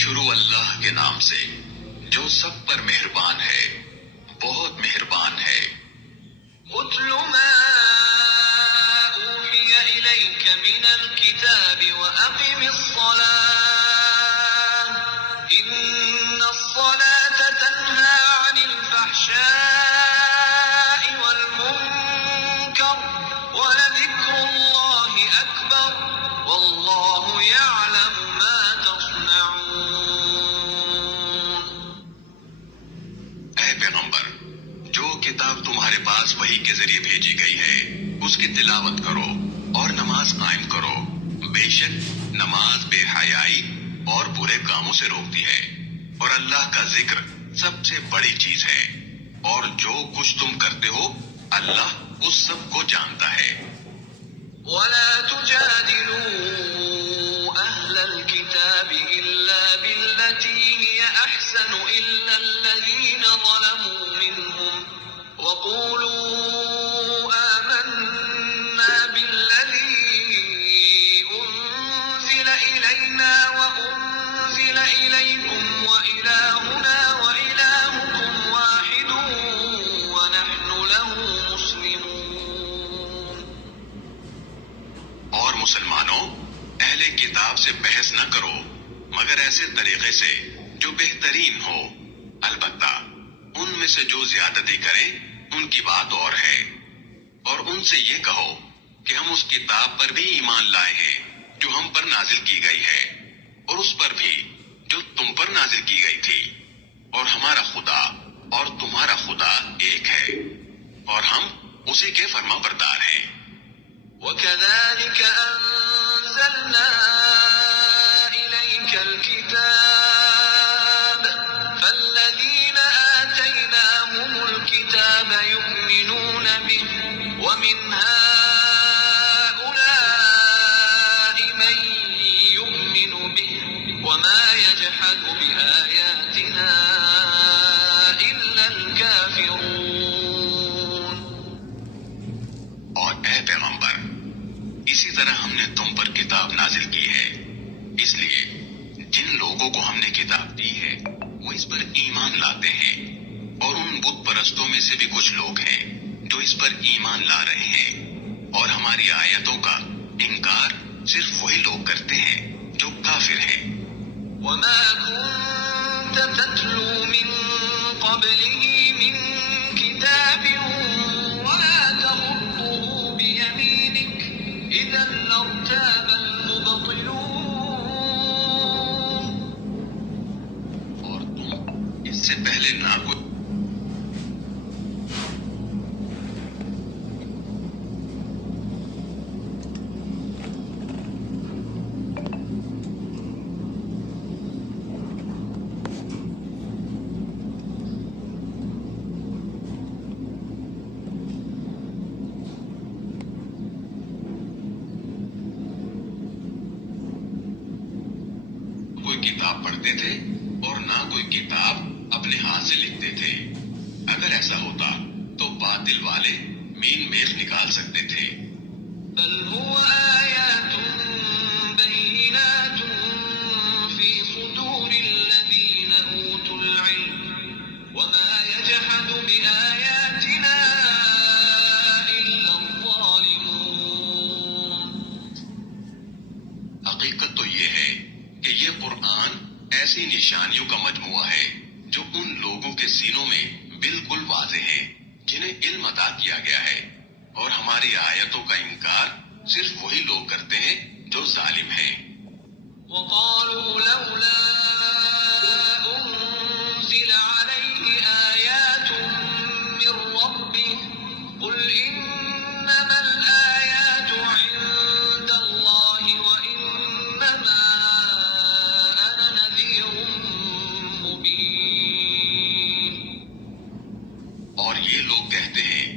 شروع اللہ کے نام سے جو سب پر مہربان ہے، بہت مہربان ہے۔ اتل ما اوحی الیک من الکتاب واقم الصلاة ان الصلاة تنہی عن الفحشاء والمنکر ولذکر اللہ اکبر واللہ یعلم ما تصنعون۔ اے پیغمبر، جو کتاب تمہارے پاس وحی کے ذریعے بھیجی گئی ہے اس کی تلاوت کرو اور نماز قائم کرو، بے شک نماز بے حیائی اور برے کاموں سے روکتی ہے، اور اللہ کا ذکر سب سے بڑی چیز ہے، اور جو کچھ تم کرتے ہو اللہ اس سب کو جانتا ہے۔ ولا تجادلوا أهل الكتاب إلا بالتي هي أحسن إلا الذين ظلموا منهم وقولوا آمنا بالذي أنزل إلينا وأنزل إليكم وإلهنا وإلهكم واحد ونحن له مسلمون۔ اور مسلمانوں، اہل کتاب سے بحث نہ کرو مگر ایسے طریقے سے جو بہترین ہو، البتہ ان میں سے جو زیادتی کریں ان کی بات اور ہے، اور ان سے یہ کہو کہ ہم اس کتاب پر بھی ایمان لائے ہیں جو ہم پر نازل کی گئی ہے، اور اس پر بھی جو تم پر نازل کی گئی تھی، اور ہمارا خدا اور تمہارا خدا ایک ہے، اور ہم اسی کے فرما بردار ہیں۔ وَكَذَلِكَ أَنزَلْنَا إِلَيْكَ الْكِتَابَ فَالَّذِينَ آتَيْنَاهُمُ الْكِتَابَ يُؤْمِنُونَ بِهِ وَمِنْ هَؤُلَاءِ مَن يُؤْمِنُ بِهِ وَمَا يَجْحَدُ بِآيَاتِنَا إِلَّا الْكَافِرُونَ۔ اور اے پیغمبر، اسی طرح ہم نے تم پر کتاب نازل کی ہے، اس لیے جن لوگوں کو ہم نے کتاب دی ہے وہ اس پر ایمان لاتے ہیں، اور ان بت پرستوں میں سے بھی کچھ لوگ ہیں جو اس پر ایمان لا رہے ہیں، اور ہماری آیتوں کا انکار صرف وہی لوگ کرتے ہیں جو کافر ہیں۔ وَمَا كُنْتَ تَتْلُو مِنْ قَبْلِهِ مِنْ كِتَابٍ وَلَا تَخُطُّهُ بِيَمِينِكَ إِذًا لَارْتَابَ الْمُبْطِلُونَ۔ اور تم اس سے پہلے نہ کوئی کتاب پڑھتے تھے اور نہ کوئی کتاب اپنے ہاتھ سے لکھتے تھے۔ اگر ایسا ہوتا تو باطل والے مین میخ نکال سکتے تھے۔ بل هو آیات بینات فی صدور الذین اوتوا العلم وما یجحد بآیاتنا الا الظالمون۔ حقیقت تو یہ ہے کہ یہ قرآن ایسی نشانیوں کا مجموعہ ہے جو ان لوگوں کے سینوں میں بالکل واضح ہیں جنہیں علم عطا کیا گیا ہے، اور ہماری آیتوں کا انکار صرف وہی لوگ کرتے ہیں جو ظالم ہیں۔ وقالوا لولا انزل عليه آیات من ربه قل انما الآیات عند الله وانما انا نذیر مبین۔ اور یہ لوگ کہتے ہیں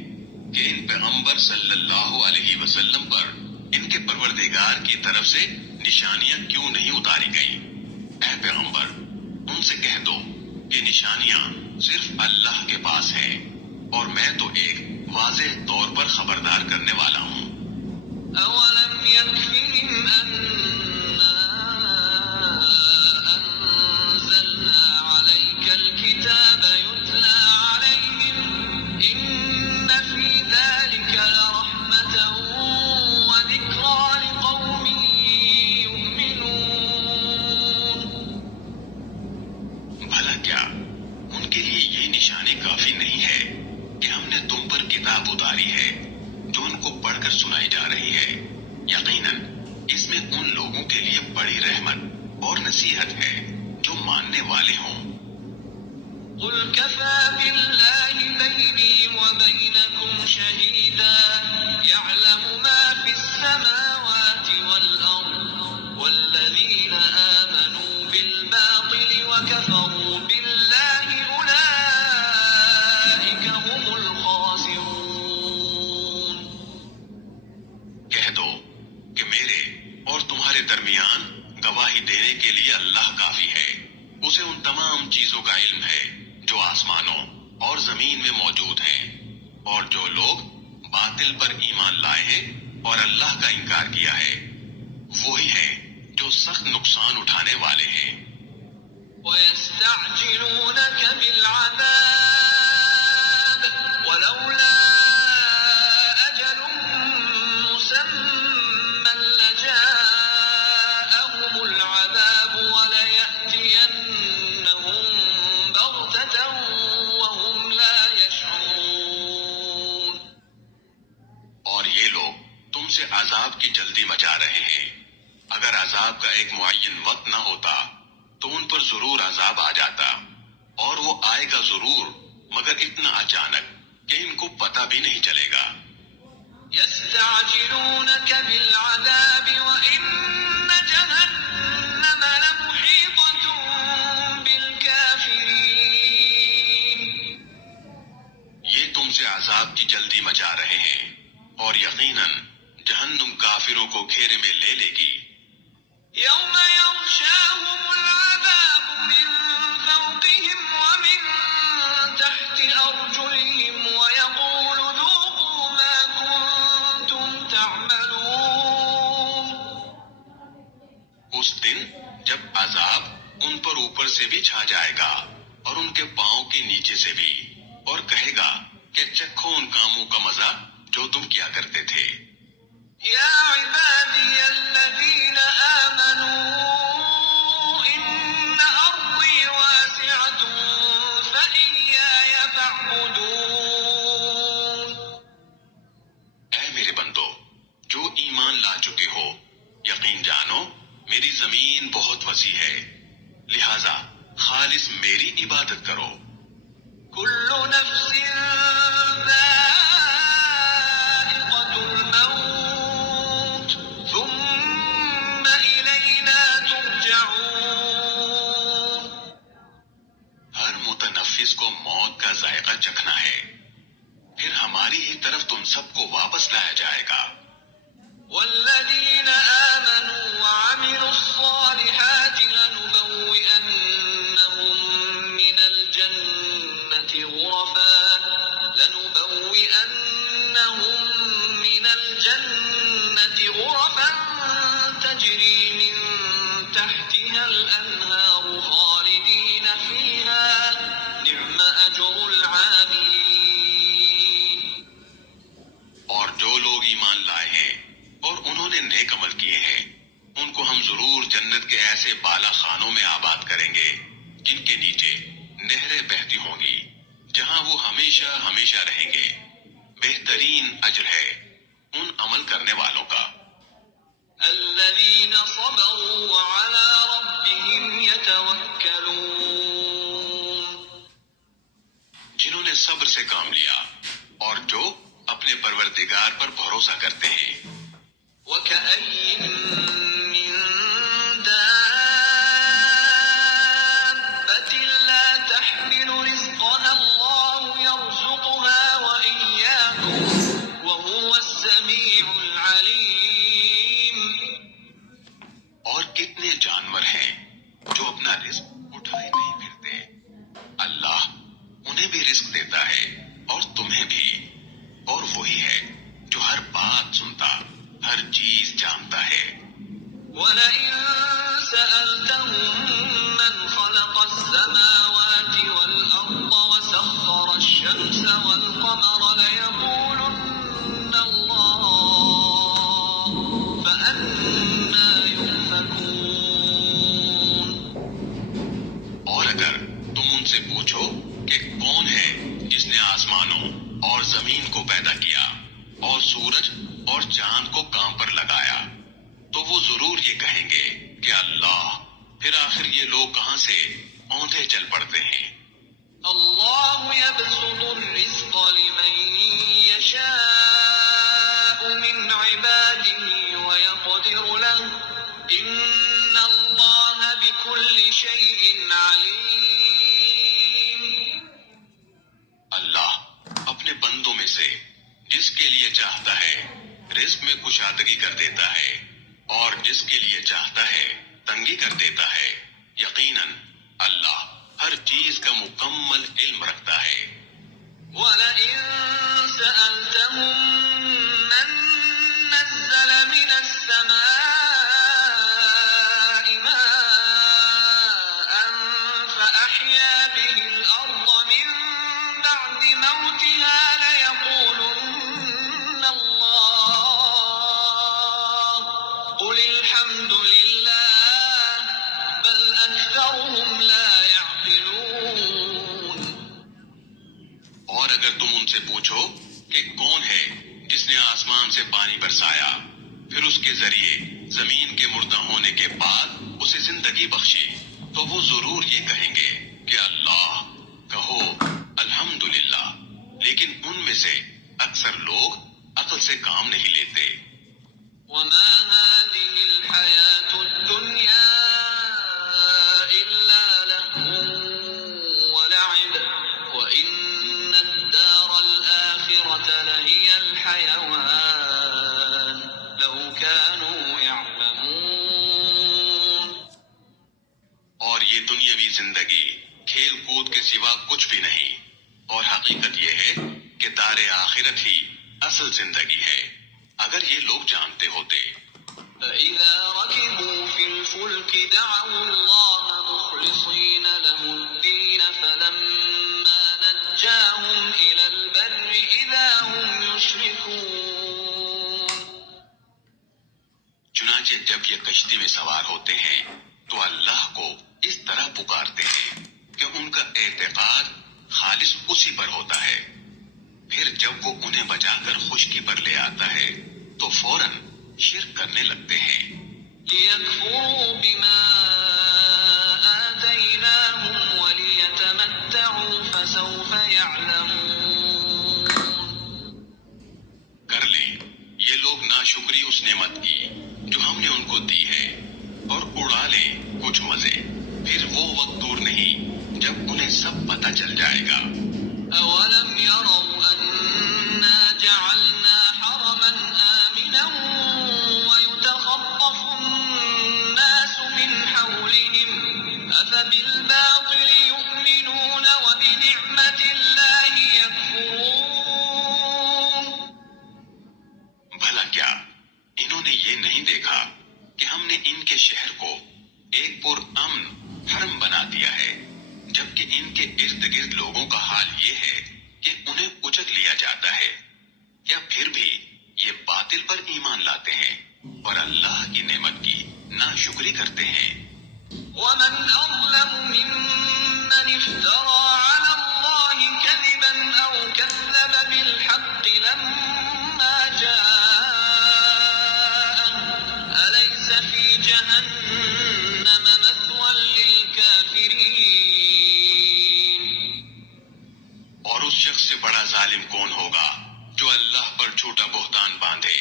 کہ ان پیغمبر صلی اللہ علیہ وسلم پر ان کے پروردگار کی طرف سے نشانیاں کیوں نہیں اتاری گئیں؟ اے پیغمبر، ان سے کہہ دو کہ نشانیاں صرف اللہ کے پاس ہیں، اور میں تو ایک واضح طور پر خبردار کرنے والا ہوں۔ اولم یکفہم انا کے لیے بڑی رحمت اور نصیحت ہے جو ماننے والے ہوں۔ قل كفى بالله بيني وبينكم شهيدا يعلم ما في السماوات والأرض والذين آمنوا بالباطل وكفروا بالله أولئك هم الخاسرون۔ کہہ دو کہ میرے اور تمہارے درمیان گواہی دینے کے لیے اللہ کافی ہے، اسے ان تمام چیزوں کا علم ہے جو آسمانوں اور زمین میں موجود ہیں، اور جو لوگ باطل پر ایمان لائے ہیں اور اللہ کا انکار کیا ہے وہی ہے جو سخت نقصان اٹھانے والے ہیں۔ وَيَسْتَعْجِلُونَكَ بِالْعَذَابِ وَلَوْلَا أَجَلٌ مُّسَمًّى لَّجَاءَهُمُ الْعَذَابُ وَلَيَأْتِيَنَّهُم بَغْتَةً وَهُمْ لَا يَشْعُرُونَ۔ اور یہ لوگ تم سے عذاب کی جلدی مچا رہے ہیں، اگر عذاب کا ایک معین وقت نہ ہوتا تو ان پر ضرور عذاب آ جاتا، اور وہ آئے گا ضرور، مگر اتنا اچانک کہ ان کو پتہ بھی نہیں چلے گا۔ يَسْتَعْجِلُونَكَ بِالْعَذَابِ وَإِنَّ جَهَنَّمَ لَمُحِيطَةٌ بِالْكَافِرِينَ۔ یہ تم سے عذاب کی جلدی مچا رہے ہیں، اور یقیناً جہنم کافروں کو گھیرے میں لے لے گی۔ يَوْمَ يَغْشَاهُمُ الْعَذَابُ مِنْ فَوْقِهِمْ وَمِنْ تَحْتِ أَرْجُلِهِمْ وَيَقُولُ ذُوقُوا مَا كُنْتُمْ تَعْمَلُونَ۔ اس دن جب عذاب ان پر اوپر سے بھی چھا جائے گا اور ان کے پاؤں کے نیچے سے بھی، اور کہے گا کہ چکھو ان کاموں کا مزہ جو تم کیا کرتے تھے۔ يَا عِبَادِيَ الَّذِينَ آمَنُوا إِنَّ أَرْضِي وَاسِعَةٌ فَإِيَّايَ فَاعْبُدُونِ۔ اے میرے بندو جو ایمان لا چکے ہو، یقین جانو میری زمین بہت وسیع ہے، لہذا خالص میری عبادت کرو۔ كُلُّ نَفْسٍ ذَائِقَةُ الْمَوْتِ ثُمَّ إِلَيْنَا تُرْجَعُونَ۔ ہر متنفس کو موت کا ذائقہ چکھنا ہے، پھر ہماری ہی طرف تم سب کو واپس لایا جائے گا۔ وَالَّذِينَ آمَنُوا وَعَمِلُوا الصَّالِحَاتِ لَنُبَوِّئَنَّهُم مِّنَ الْجَنَّةِ غُرَفًا تَجْرِي مِن تَحْتِهَا الْأَنْهَارُ خَالِدِينَ فِيهَا نِعْمَ أَجْرُ الْعَامِلِينَ۔ اور جو لوگ ایمان لائے ہیں اور انہوں نے نیک عمل کیے ہیں، ان کو ہم ضرور جنت کے ایسے بالا خانوں میں آباد کریں گے جن کے نیچے نہریں بہتی ہوں گی، جہاں وہ ہمیشہ ہمیشہ رہیں گے۔ بہترین اجر ہے ان عمل کرنے والوں کا۔ الَّذِينَ صَبَرُوا وَعَلَى رَبِّهِمْ يَتَوَكَّلُونَ۔ جنہوں نے صبر سے کام لیا اور جو اپنے پروردگار پر بھروسہ کرتے ہیں۔ وَكَأَيِّن مِّن دَابَّةٍ لَّا تَحْمِلُ رِزْقَهَا اللَّهُ يَرْزُقُهَا وَإِيَّاكُمْ وَهُوَ السَّمِيعُ الْعَلِيمُ۔ اور کتنے جانور ہیں جو اپنا رزق اٹھائے نہیں پھرتے، اللہ انہیں بھی رزق دیتا ہے اور تمہیں بھی، اور وہی ہے جو ہر بات سنتا، ہر چیز جانتا ہے۔ اللہ پھر آخر یہ لوگ کہاں سے اوندھے چل پڑتے ہیں؟ اللہ يبسط الرزق لمن يشاء من عباده ويقدر له ان اللہ بكل شيء علیم. اللہ اپنے بندوں میں سے جس کے لیے چاہتا ہے رزق میں کشادگی کر دیتا ہے اور جس کے لیے چاہتا ہے تنگی کر دیتا ہے. یقیناً اللہ ہر چیز کا مکمل علم رکھتا ہے. وَلَئِن سَأَلْتَهُم مَّن نَّزَّلَ مِنَ السَّمَاءِ مَاءً فَأَحْيَا بِهِ الْأَرْضَ مِن بَعْدِ مَوْتِهَا لَيَقُولُنَّ اللَّهُ قُلِ الْحَمْدُ لِلَّهِ بَلْ أَكْثَرُهُمْ لَا يَعْقِلُونَ. اور اگر تم ان سے پوچھو کہ کون ہے جس نے آسمان سے پانی برسایا پھر اس کے ذریعے زمین کے مردہ ہونے کے بعد اسے زندگی بخشی تو وہ ضرور یہ کہیں گے کہ اللہ. کہو الحمدللہ، لیکن ان میں سے اکثر لوگ عقل سے کام نہیں لیتے. وما هذه الحياة الدنيا إلا لهو ولعب وإن الدار الآخرة لهي الحيوان لو كانوا يعلمون. اور یہ دنیاوی زندگی کھیل کود کے سوا کچھ بھی نہیں، اور حقیقت یہ ہے کہ دار آخرت ہی اصل زندگی ہے اگر یہ لوگ جانتے ہوتے. فإذا ركبوا في الفلك دعوا الله مخلصين له الدين فلما نجاهم إلى البر إذا هم يشركون. چنانچہ جب یہ کشتی میں سوار ہوتے ہیں تو اللہ کو اس طرح پکارتے ہیں کہ ان کا اعتقاد خالص اسی پر ہوتا ہے. پھر جب وہ انہیں بچا کر خشکی پر لے آتا ہے تو فوراً شرک کرنے لگتے ہیں. ليكفروا بما آتيناهم وليتمتعوا فسوف يعلمون. کر لیں یہ لوگ ناشکری اس نعمت کی جو ہم نے ان کو دی ہے اور اڑا لیں کچھ مزے، پھر وہ وقت دور نہیں جب انہیں سب پتہ چل جائے گا. أولم يروا أنا جعلنا حرما آمنا ويتخطف الناس من حولهم أفبالباطل يؤمنون وبنعمة الله يكفرون. بھلا کیا انہوں نے یہ نہیں دیکھا کہ ہم نے ان کے شہر کو ایک پرامن حرم بنا دیا ہے، جبکہ ان کے ارد گرد لوگوں کا حال یہ ہے کہ انہیں کچل لیا جاتا ہے. کیا پھر بھی یہ باطل پر ایمان لاتے ہیں اور اللہ کی نعمت کی ناشکری کرتے ہیں؟ ومن أظلم ممن افترى على الله كذبا أو كذب بالحق لما جاءه أليس في جهنم مثوى للكافرين. اور اس شخص سے بڑا ظالم کون ہوگا جو اللہ پر جھوٹا بہتان باندھے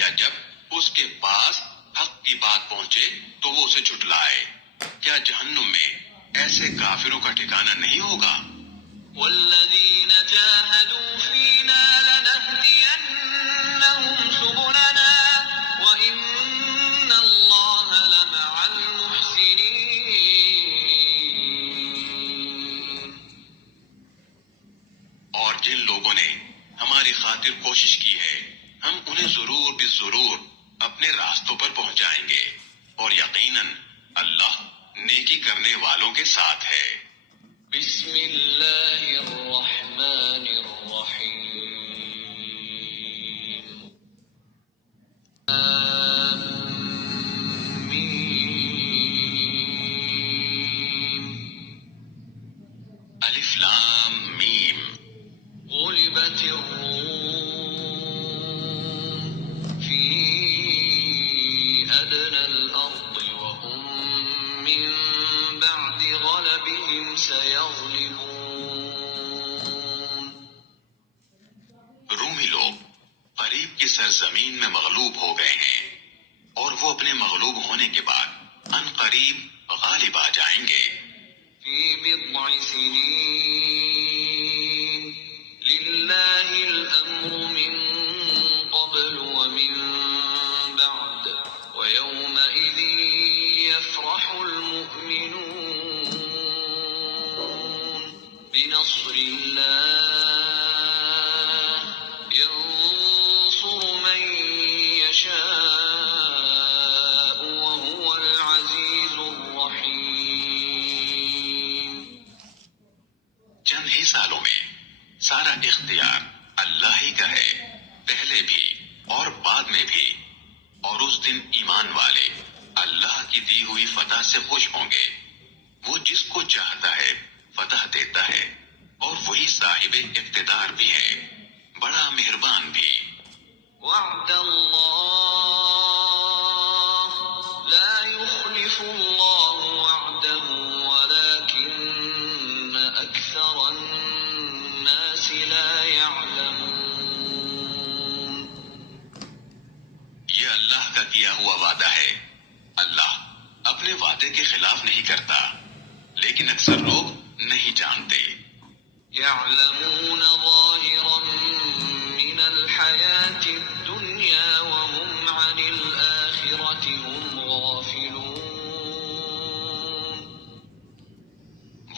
یا جب اس کے پاس حق کی بات پہنچے تو وہ اسے جھٹلائے. کیا جہنم میں ایسے کافروں کا ٹھکانہ نہیں ہوگا؟ والذين جاهدوا فينا لنهدينهم سبلنا وإن الله لمع المحسنين. اور جن لوگوں نے ہماری خاطر کوشش کی ہے ہم انہیں ضرور بھی ضرور اپنے راستوں پر پہنچائیں گے، اور یقیناً اللہ نیکی کرنے والوں کے ساتھ ہے. بسم اللہ الرحمن الرحیم. آمین. الف لام میم. غلبت الروم في أدنى الأرض وهم مغلوب ہونے کے بعد ان قریب غالب آ جائیں گے. في بضع سنين لله الأمر من قبل ومن بعد ويومئذ يفرح المؤمنون بنصر الله ينصر من يشاء وهو العزيز الرحيم. چند ہی سالوں میں سارا اختیار اللہ ہی کا ہے، پہلے بھی اور بعد میں بھی. اور اس دن ایمان والے اللہ کی دی ہوئی فتح سے خوش ہوں گے. وہ جس کو چاہتا ہے فتح دیتا ہے، اور وہی صاحب اقتدار بھی ہے، بڑا مہربان بھی. وعد الله لا يخلف الله وعده ولكن أكثر الناس لا يعلمون. یہ اللہ کا کیا ہوا وعدہ ہے. اللہ اپنے وعدے کے خلاف نہیں کرتا، لیکن اکثر لوگ نہیں جانتے. يعلمون ظاهرا من الحياة الدنيا وهم عن الآخرة هم غافلون.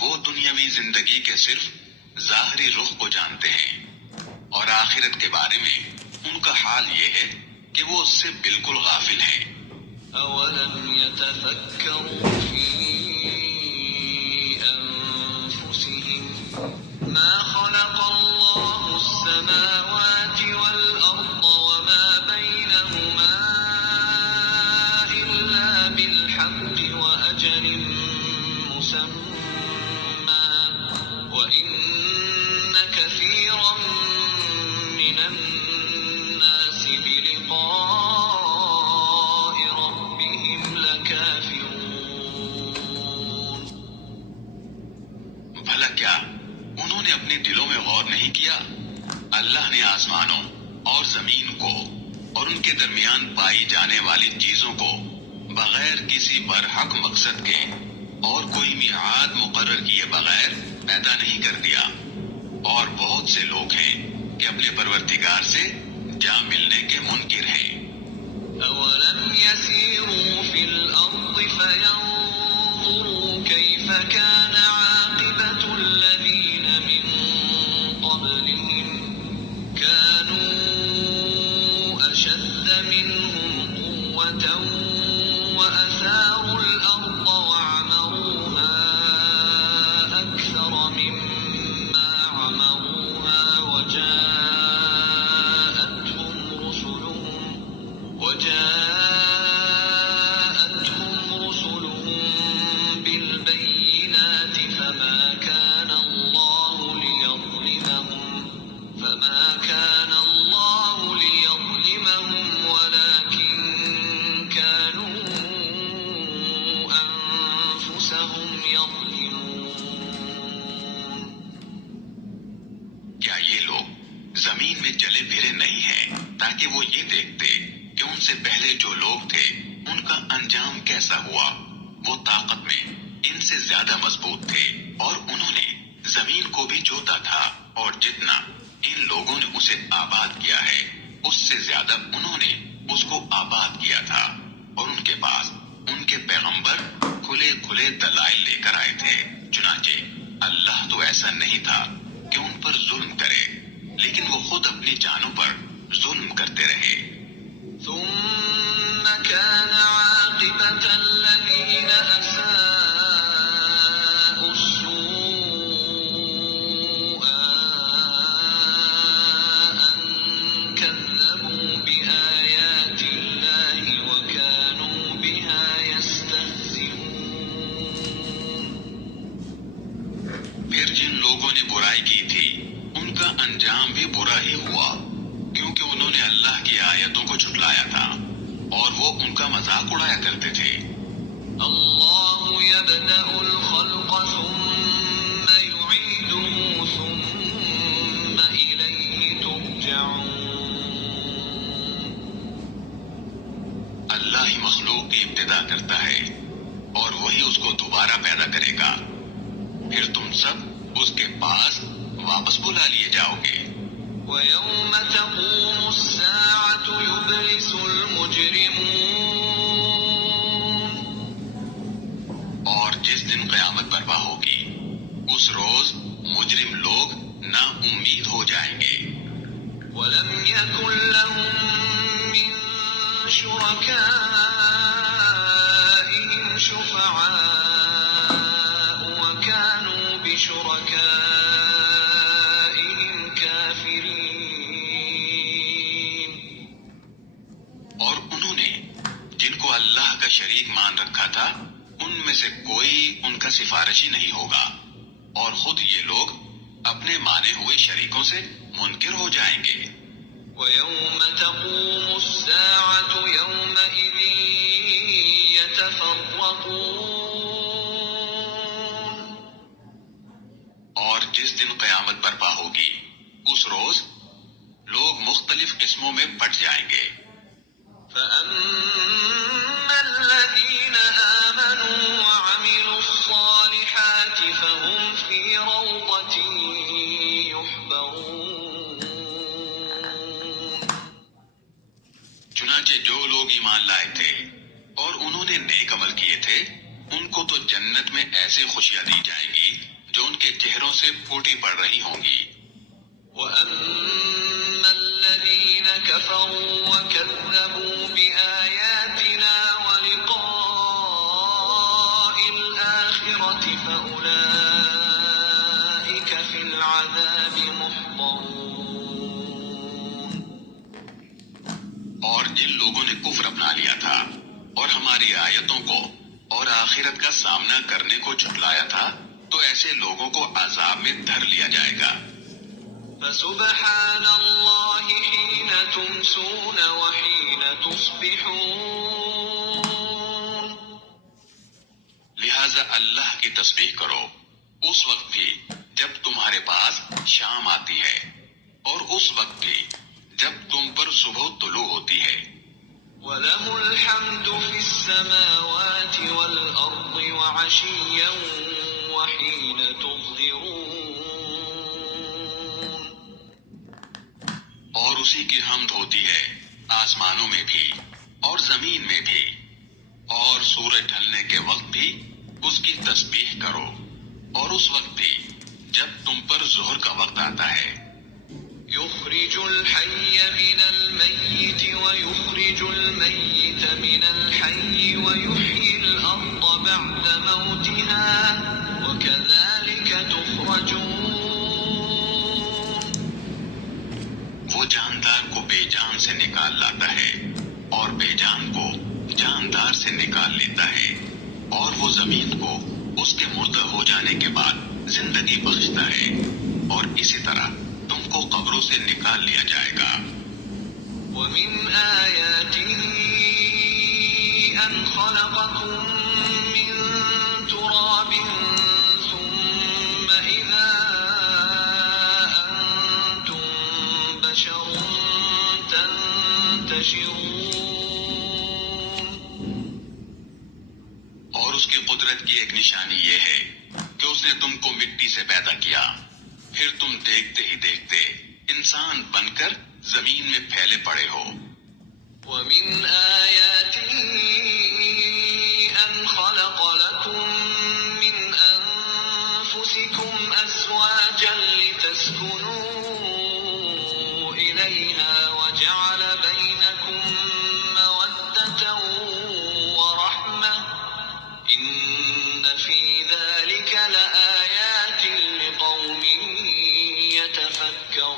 وہ دنیاوی زندگی کے صرف ظاہری رخ کو جانتے ہیں، اور آخرت کے بارے میں ان کا حال یہ ہے کہ وہ اس سے بالکل غافل ہیں. أولم يتفكروا في أنفسهم ما خلق الله السماوات والأرض وما بينهما إلا بالحق وأجل مسمى وإن كثيرا من الناس بلقاء ربهم لكافرون. بھلا کیا انہوں نے اپنے دلوں میں غور نہیں کیا؟ اللہ نے آسمانوں اور زمین کو اور ان کے درمیان پائی جانے والی چیزوں کو بغیر کسی برحق مقصد کے اور کوئی میعاد مقرر کیے بغیر پیدا نہیں کر دیا. اور بہت سے لوگ ہیں کہ اپنے پروردگار سے جا ملنے کے منکر ہیں. أولم يسيروا في الأرض فينظروا كيف كان عاقبة الذين من قبلهم كانوا أشد منهم قوة وأثاروا الأرض وعمروها أكثر مما عمروها وجاءتهم رسلهم بالبينات فما كان الله ليظلمهم ولكن كانوا أنفسهم يظلمون. کیا یہ لوگ زمین میں چلے پھرے نہیں ہیں تاکہ وہ یہ دیکھتے کہ ان سے پہلے جو لوگ تھے ان کا انجام کیسا ہوا؟ وہ طاقت میں ان سے زیادہ مضبوط تھے، اور انہوں نے زمین کو بھی جوتا تھا، اور جتنا ان لوگوں نے اسے آباد کیا ہے اس سے زیادہ انہوں نے اس کو آباد کیا تھا. اور ان کے پاس ان کے پیغمبر کھلے کھلے دلائل لے کر آئے تھے. چنانچہ اللہ تو ایسا نہیں تھا کہ ان پر ظلم کرے، لیکن وہ خود اپنی جانوں پر ظلم کرتے رہے. ثم كان عاقبة الذين أساءوا السوء أن كذبوا بآيات الله وكانوا بها يستهزئون. پھر جن لوگوں نے برائی کی تھی ان کا انجام بھی برا ہی ہوا، کیونکہ انہوں نے اللہ کی آیتوں کو جھٹلایا تھا اور وہ ان کا مذاق اڑایا کرتے تھے. اللہ يبدأ الخلق ثم يعيده ثم إليه ترجعون. اللہ ہی مخلوق کی ابتدا کرتا ہے اور وہی اس کو دوبارہ پیدا کرے گا، پھر تم سب اس کے پاس واپس بلا لیے جاؤ گے۔ وَيَوْمَ تَقُومُ السَّاعَةُ يُبْلِسُ الْمُجْرِمُونَ، اور جس دن قیامت برپا ہوگی اس روز مجرم لوگ نا امید ہو جائیں گے۔ وَلَمْ يَكُنْ لَهُم مِّن شُرَكَائِهِمْ شُفَعَاءُ وَكَانُوا بِشُرَكَائِهِمْ كَافِرِينَ۔ اور انہوں نے جن کو اللہ کا شریک مان رکھا تھا ان میں سے کوئی ان کا سفارشی نہیں ہوگا، اور خود یہ لوگ اپنے مانے ہوئے شریکوں سے منکر ہو جائیں گے۔ وَيَوْمَ تَقُومُ السَّاعَةُ يَوْمَئِذٍ يَتَفَرَّقُونَ، اور جس دن قیامت برپا ہوگی اس روز لوگ مختلف قسموں میں بٹ جائیں گے۔ فَأَمَّا الَّذِينَ آمَنُوا وَعَمِلُوا الصَّالِحَاتِ فَهُمْ فِي رَوْضَةٍ يُحْبَرُونَ۔ چنانچہ جو لوگ ایمان لائے تھے اور انہوں نے نیک عمل کیے تھے ان کو تو جنت میں ایسے خوشیاں دی جائیں گی جو ان کے چہروں سے پھوٹی پڑ رہی ہوں گی۔ وَأَمَّا الَّذِينَ كَفَرُوا وَكَذَّبُوا بِآيَاتِنَا وَلِقَاءِ الْآخِرَةِ فَأُولَئِكَ فِي الْعَذَابِ مُحْضَرُونَ۔ اور جن لوگوں نے کفر اپنا لیا تھا اور ہماری آیتوں کو اور آخرت کا سامنا کرنے کو جھٹلایا تھا تو ایسے لوگوں کو عذاب میں دھر لیا جائے گا۔ فَسُبْحَانَ اللَّهِ حِينَ تُمْسُونَ وَحِينَ تُصْبِحُونَ۔ لہذا اللہ کی تسبیح کرو اس وقت بھی جب تمہارے پاس شام آتی ہے اور اس وقت بھی جب تم پر صبح طلوع ہوتی ہے۔ وَلَهُ الْحَمْدُ فِي السَّمَاوَاتِ وَالْأَرْضِ وَعَشِيًّا وَحِينَ تُظْهِرُونَ۔ اور اسی کی حمد ہوتی ہے آسمانوں میں بھی اور زمین میں بھی، اور سورج ڈھلنے کے وقت بھی اس کی تسبیح کرو، اور اس وقت بھی جب تم پر ظہر کا وقت آتا ہے۔ يُخْرِجُ الْحَيَّ مِنَ الْمَيِّتِ وَيُخْرِجُ الْمَيِّتَ مِنَ الْحَيِّ وَيُحْيِي الْأَرْضَ بَعْدَ مَوْتِهَا وَكَذَلِكَ تُخْرَجُونَ۔ وہ جاندار کو بے جان سے نکال لاتا ہے اور بے جان کو جاندار سے نکال لیتا ہے، اور وہ زمین کو اس کے مردہ ہو جانے کے بعد زندگی بخشتا ہے، اور اسی طرح تم کو قبروں سے نکال لیا جائے گا۔ وَمِنْ آيَاتِهِ أَنْ خَلَقَكُم مِّن تُرَابٍ ثُمَّ إِذَا أَنْتُمْ بَشَرٌ تَنْتَشِرُونَ۔ اور اس کی قدرت کی ایک نشانی یہ ہے کہ اس نے تم کو مٹی سے پیدا کیا، پھر تم دیکھتے ہی دیکھتے انسان بن کر زمین میں پھیلے پڑے ہو۔ وَمِنْ آيَاتِهِ أَنْ خَلَقَ لَكُم مِّنْ أَنفُسِكُمْ أَزْوَاجًا لِتَسْكُنُوا إِلَيْهَا وَجَعَلَ بَيْنَكُم مَّوَدَّةً وَرَحْمَةً إِنَّ فِي ذَلِكَ لَآيَاتٍ لِقَوْمٍ يَتَفَكَّرُونَ۔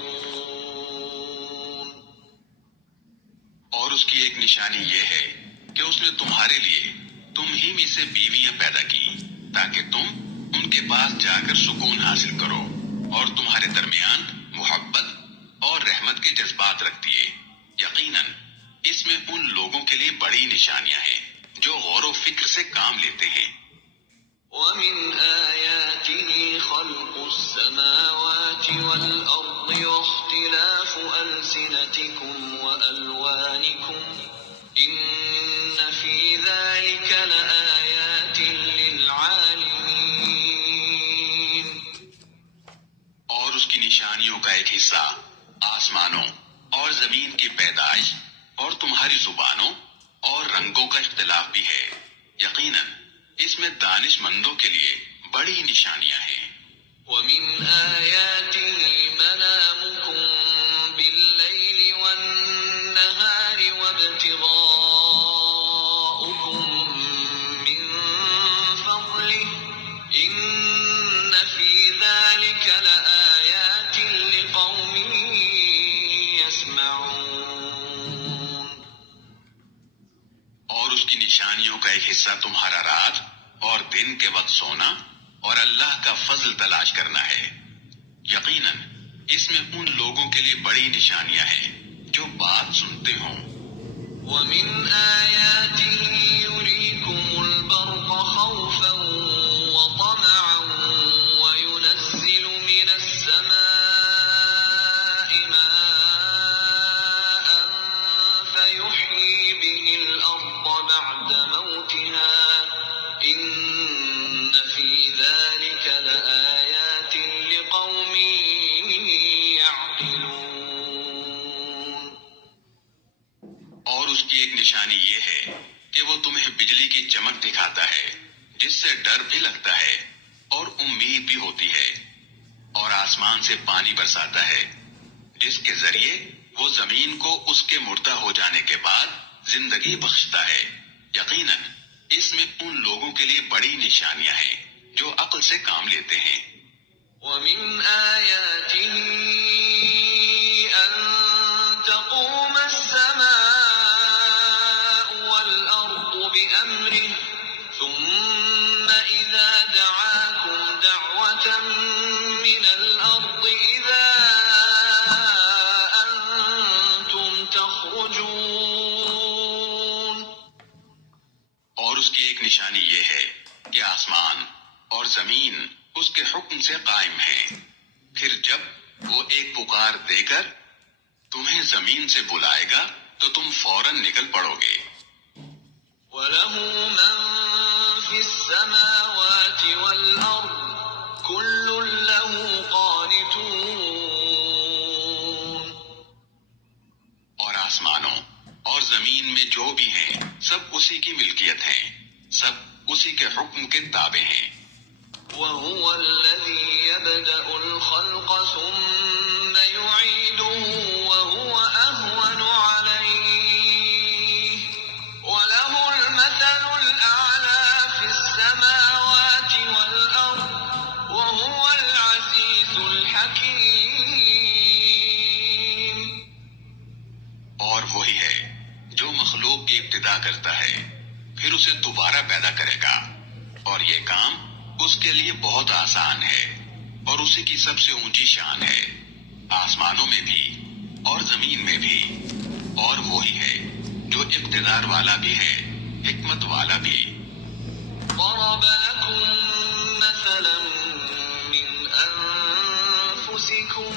اور اس کی ایک نشانی یہ ہے کہ اس نے تمہارے لیے تم ہی میں سے بیویاں پیدا کی تاکہ تم ان کے پاس جا کر سکون حاصل کرو، اور تمہارے درمیان محبت اور رحمت کے جذبات رکھ دیے۔ یقیناً اس میں ان لوگوں کے لیے بڑی نشانیاں ہیں جو غور و فکر سے کام لیتے ہیں۔ وَمِنْ آيَاتِهِ خَلْقُ السَّمَاوَاتِ وَالْأَرْضِ وَاخْتِلَافُ أَلْسِنَتِكُمْ وَأَلْوَانِكُمْ إِنَّ فِي ذَلِكَ یقیناً اس میں دانش مندوں کے لیے بڑی نشانیاں ہیں۔ وَمِنْ آيَاتِهِ مَنَامُكُمْ بِاللَّيْلِ وَالنَّهَارِ وَابْتِغَاؤُكُمْ مِنْ فَضْلِهِ إِنَّ فِي ذَلِكَ لَآيَاتٍ لِقَوْمٍ يَسْمَعُونَ۔ اور اس کی نشانیوں کا ایک حصہ تمہارا رات اور دن کے وقت سونا اور اللہ کا فضل تلاش کرنا ہے۔ یقیناً اس میں ان لوگوں کے لیے بڑی نشانیاں ہیں جو بات سنتے ہوں۔ وَمِنْ آيَاتِهِ يُرِيكُمُ الْبَرْقَ خَوْفًا وَطَمَعًا وَيُنَزِّلُ مِنَ السَّمَاءِ مَاءً فَيُحْيِي بِهِ الْأَرْضَ بَعْدَ مَوْتِهَا إِنَّ فِي ذَلِكَ لَآيَاتٍ لِقَوْمٍ يَعْقِلُونَ۔ اور اس کی ایک نشانی یہ ہے کہ وہ تمہیں بجلی کی چمک دکھاتا ہے جس سے ڈر بھی لگتا ہے اور امید بھی ہوتی ہے، اور آسمان سے پانی برساتا ہے جس کے ذریعے وہ زمین کو اس کے مردہ ہو جانے کے بعد زندگی بخشتا ہے۔ یقیناً اس میں ان لوگوں کے لیے بڑی نشانیاں ہیں جو عقل سے کام لیتے ہیں۔ وَمِنْ آيَاتِهِ أَن تَقُومَ السَّمَاءُ وَالْأَرْضُ بِأَمْرِهِ ثُمَّ إِذَا دَعَاكُمْ دَعْوَةً مِّنَ الْأَرْضِ إِذَا أَنْتُمْ تَخْرُجُونَ۔ اور اس کی ایک نشانی یہ ہے کہ آسمان اور زمین اس کے حکم سے قائم ہیں، پھر جب وہ ایک پکار دے کر تمہیں زمین سے بلائے گا تو تم فوراً نکل پڑو گے۔ وَلَهُ مَن فِي السَّمَاوَاتِ وَالْأَرْضِ كُلٌّ لَهُ قَانِتُونَ۔ اور آسمانوں اور زمین میں جو بھی ہیں سب اسی کی ملکیت ہیں، سب اسی کے حکم کے تابع ہیں۔ وَهُوَ الَّذِي يَبْدَأُ الْخَلْقَ ثُمَّ يُعِيدُهُ وَهُوَ أَهْوَنُ عَلَيْهِ وَلَهُ الْمَثَلُ الْأَعْلَى فِي السَّمَاوَاتِ وَالْأَرْضِ وَهُوَ الْعَزِيزُ الْحَكِيمُ۔ اور وہی ہے جو مخلوق کی ابتدا کرتا ہے پھر اسے دوبارہ پیدا کرے گا، اور یہ کام اس کے لیے بہت آسان ہے، اور اسی کی سب سے اونچی شان ہے، آسمانوں میں بھی اور زمین میں بھی۔ اور وہی ہے جو اقتدار والا بھی ہے، حکمت والا بھی۔ ضرب لكم مثلا من أنفسكم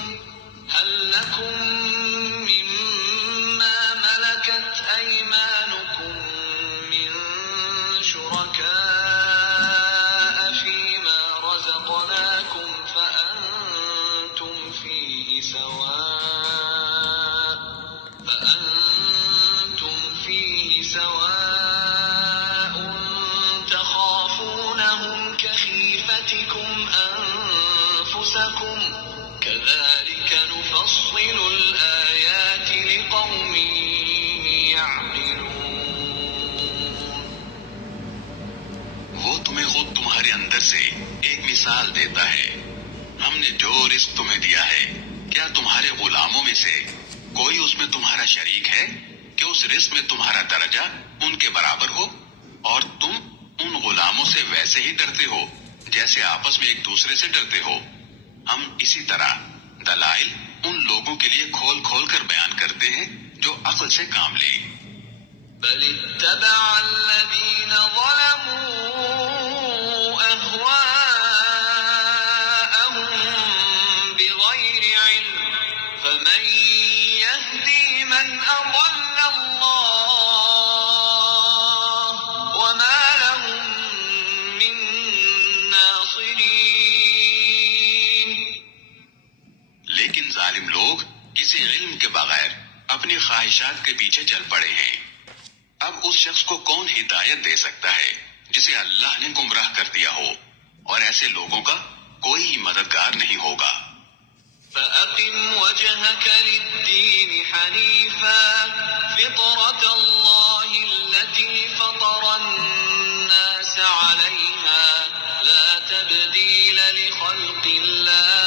هل لكم مما ملكت أيمانكم من شركاء فيما رزقناكم فأنتم فيه سواء تخافونهم كخيفتكم أنفسكم كذلك نفصل الآيات لقوم يعقلون۔ وہ تمہیں خود تمہارے اندر سے ایک مثال دیتا ہے۔ ہم نے جو رزق تمہیں دیا ہے، کیا تمہارے غلاموں میں سے کوئی اس میں تمہارا شریک ہے کہ اس رزق میں تمہارا درجہ ان کے برابر ہو، اور تم ان غلاموں سے ویسے ہی ڈرتے ہو جیسے آپس میں ایک دوسرے سے ڈرتے ہو۔ ہم اسی طرح دلائل ان لوگوں کے لیے کھول کھول کر بیان کرتے ہیں جو عقل سے کام لیں۔ بل اتبع الذين ظلموا أهواءهم بغير علم فمن يهدي من أضل الله وما لهم من ناصرين۔ لیکن ظالم لوگ کسی علم کے بغیر اپنی خواہشات کے پیچھے چل پڑے ہیں، اب اس شخص کو کون ہدایت دے سکتا ہے جسے اللہ نے گمراہ کر دیا ہو، اور ایسے لوگوں کا کوئی مددگار نہیں ہوگا۔ فأقم وجهك للدين حنيفا فطرة الله التي فطر الناس عليها لا تبديل لخلق الله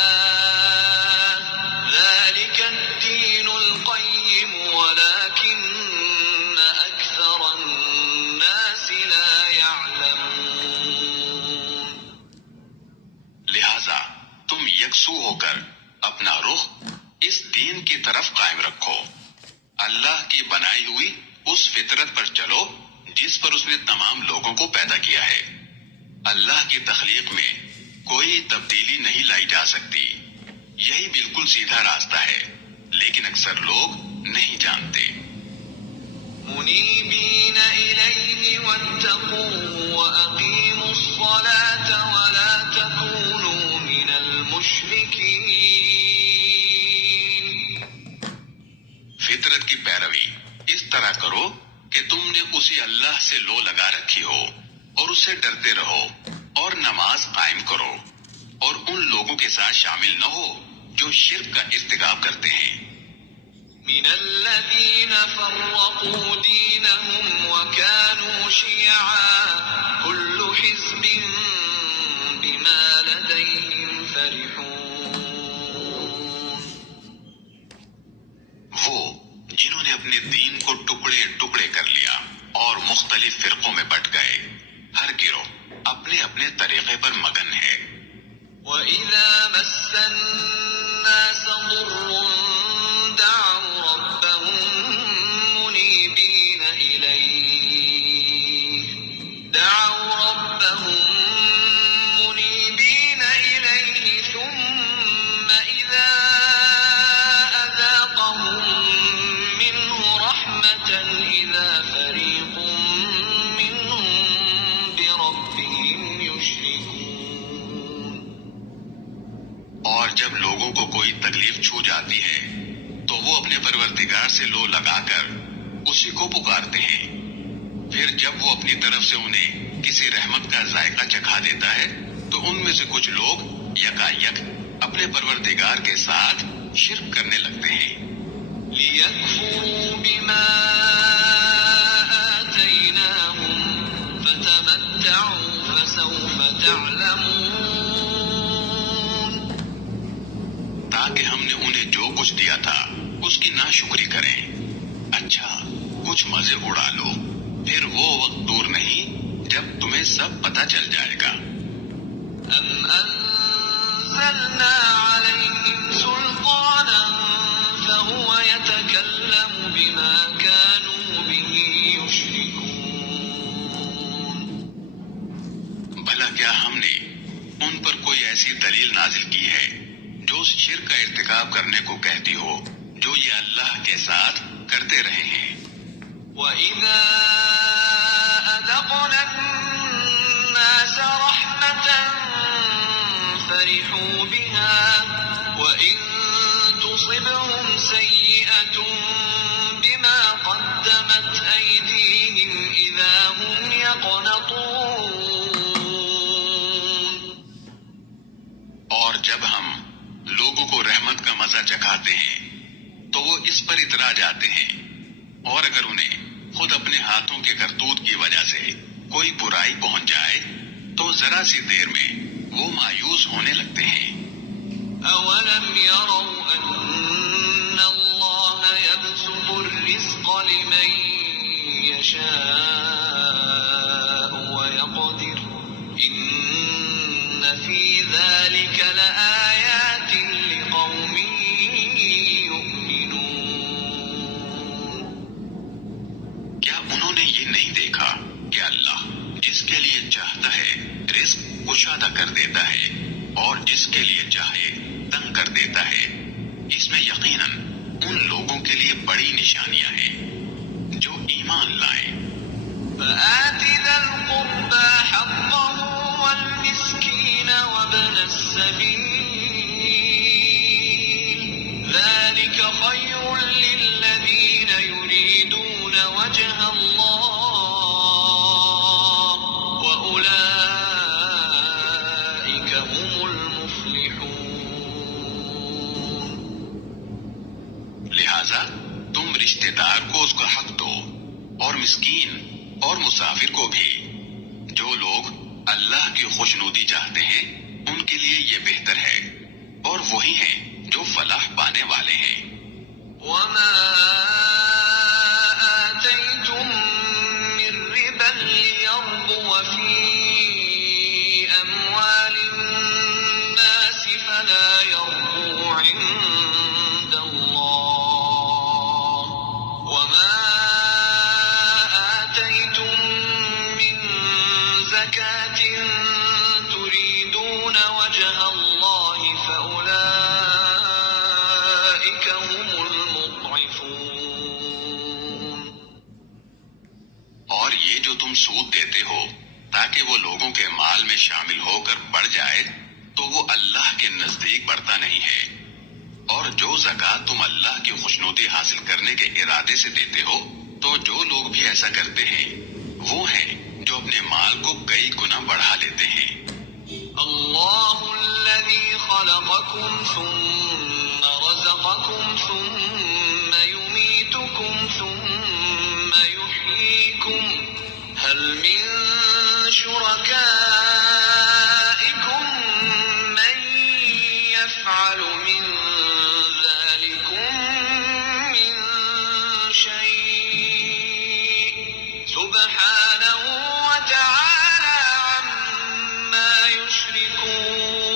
ذلك الدين القيم ولكن أكثر الناس لا يعلمون۔ لہذا تم یکسو ہو کر اپنا رخ اس دین کی طرف قائم رکھو، اللہ کی بنائی ہوئی اس فطرت پر چلو جس پر اس نے تمام لوگوں کو پیدا کیا ہے۔ اللہ کی تخلیق میں کوئی تبدیلی نہیں لائی جا سکتی، یہی بالکل سیدھا راستہ ہے، لیکن اکثر لوگ نہیں جانتے۔ منيبين إليه واتقوه وأقيموا الصلاة ولا تكونوا من المشركين۔ فطرت کی پیروی اس طرح کرو کہ تم نے اسی اللہ سے لو لگا رکھی ہو اور اس سے ڈرتے رہو، اور نماز قائم کرو، اور ان لوگوں کے ساتھ شامل نہ ہو جو شرک کا ارتکاب کرتے ہیں۔ من الذين فرقوا دينهم وكانوا شيعا كل حزب بما لديهم فرحون۔ وہ جنہوں نے اپنے دین کو ٹکڑے ٹکڑے کر لیا اور مختلف فرقوں میں بٹ گئے، ہر گروہ اپنے اپنے طریقے پر مگن ہے۔ وَإِذَا مَسَّ النَّاسَ ضُرٌّ دَعَوْا رَبَّهُم مُنِيبِينَ إِلَيْهِ ثُمَّ إِذَا أَذَاقَهُم مِّنْهُ رَحْمَةً إِذَا فَرِيقٌ مِّنْهُم بِرَبِّهِمْ يُشْرِكُونَ۔ اور جب لوگوں کو کوئی تکلیف چھو جاتی ہے تو وہ اپنے پروردگار سے لو لگا کر اسی کو پکارتے ہیں، پھر جب وہ اپنی طرف سے انہیں کسی رحمت کا ذائقہ چکھا دیتا ہے تو ان میں سے کچھ لوگ یکایک اپنے پروردگار کے ساتھ شرک کرنے لگتے ہیں۔ لِيَكْفُرُوا بِمَا آتَيْنَاهُمْ فَتَمَتَّعُوا فَسَوْفَ تَعْلَمُونَ۔ تاکہ ہم نے انہیں جو کچھ دیا تھا اس کی ناشکری کریں۔ اچھا کچھ مزے اڑا لو، پھر وہ وقت دور نہیں جب تمہیں سب پتہ چل جائے گا۔ أَمْ أَنزَلْنَا عَلَيْهِمْ سُلْطَانًا فَهُوَ يَتَكَلَّمُ بِمَا كَانُوا بِهِ يُشْرِكُونَ۔ بھلا کیا ہم نے ان پر کوئی ایسی دلیل نازل کی ہے جو اس شرک کا ارتکاب کرنے کو کہتی ہو جو یہ اللہ کے ساتھ کرتے رہے ہیں؟ وَإِذَا أَذَقْنَا النَّاسَ رَحْمَةً فَرِحُوا بِهَا وَإِن تُصِبْهُمْ سَيِّئَةٌ بِمَا قَدَّمَتْ أَيْدِيهِمْ إِذَا هُمْ يَقْنَطُونَ۔ اور جب ہم لوگوں کو رحمت کا مزہ چکھاتے ہیں تو وہ اس پر اترا جاتے ہیں، اور اگر انہیں خود اپنے ہاتھوں کے کرتوت کی وجہ سے کوئی برائی پہنچ جائے تو ذرا سی دیر میں وہ مایوس ہونے لگتے ہیں۔ أَوَلَمْ يَرَوْا أَنَّ اللَّهَ يَبْسُطُ الرِّزْقَ لِمَن يَشَاءُ وَيَقْدِرُ إِنَّ فِي ذَلِكَ لَآيَاتٍ لِقَوْمٍ يُؤْمِنُونَ۔ کیا انہوں نے یہ نہیں دیکھا کہ اللہ جس کے لیے چاہتا ہے رزق کشادہ کر دیتا ہے اور جس کے لیے چاہے تنگ کر دیتا ہے؟ اس میں یقیناً ان لوگوں کے لیے بڑی نشانیاں ہیں جو ایمان لائیں۔ فآت ذا القربى حقه والمسكين وابن السبيل ذلك خير للذين يريدون وجه الله رشتے دار کو اس کا حق دو اور مسکین اور مسافر کو بھی. جو لوگ اللہ کی خوشنودی چاہتے ہیں ان کے لیے یہ بہتر ہے اور وہی ہیں جو فلاح پانے والے ہیں. وما آتيتم من ربا ليربو في أموال الناس فلا يربو عند الله وما آتيتم من زكاة تريدون وجه الله فأولئك هم المضعفون. اور یہ جو تم سود دیتے ہو تاکہ وہ لوگوں کے مال میں شامل ہو کر بڑھ جائے تو وہ اللہ کے نزدیک بڑھتا نہیں ہے. اور جو زکوٰۃ تم اللہ کی خوشنودی حاصل کرنے کے ارادے سے دیتے ہو تو جو لوگ بھی ایسا کرتے ہیں وہ ہیں جو اپنے مال کو کئی گنا بڑھا لیتے ہیں. الله الذي خلقكم ثم رزقكم ثم يميتكم ثم يحييكم هل من شركائكم من يفعل من ذلكم من شيء سبحانه وتعالى عما يشركون.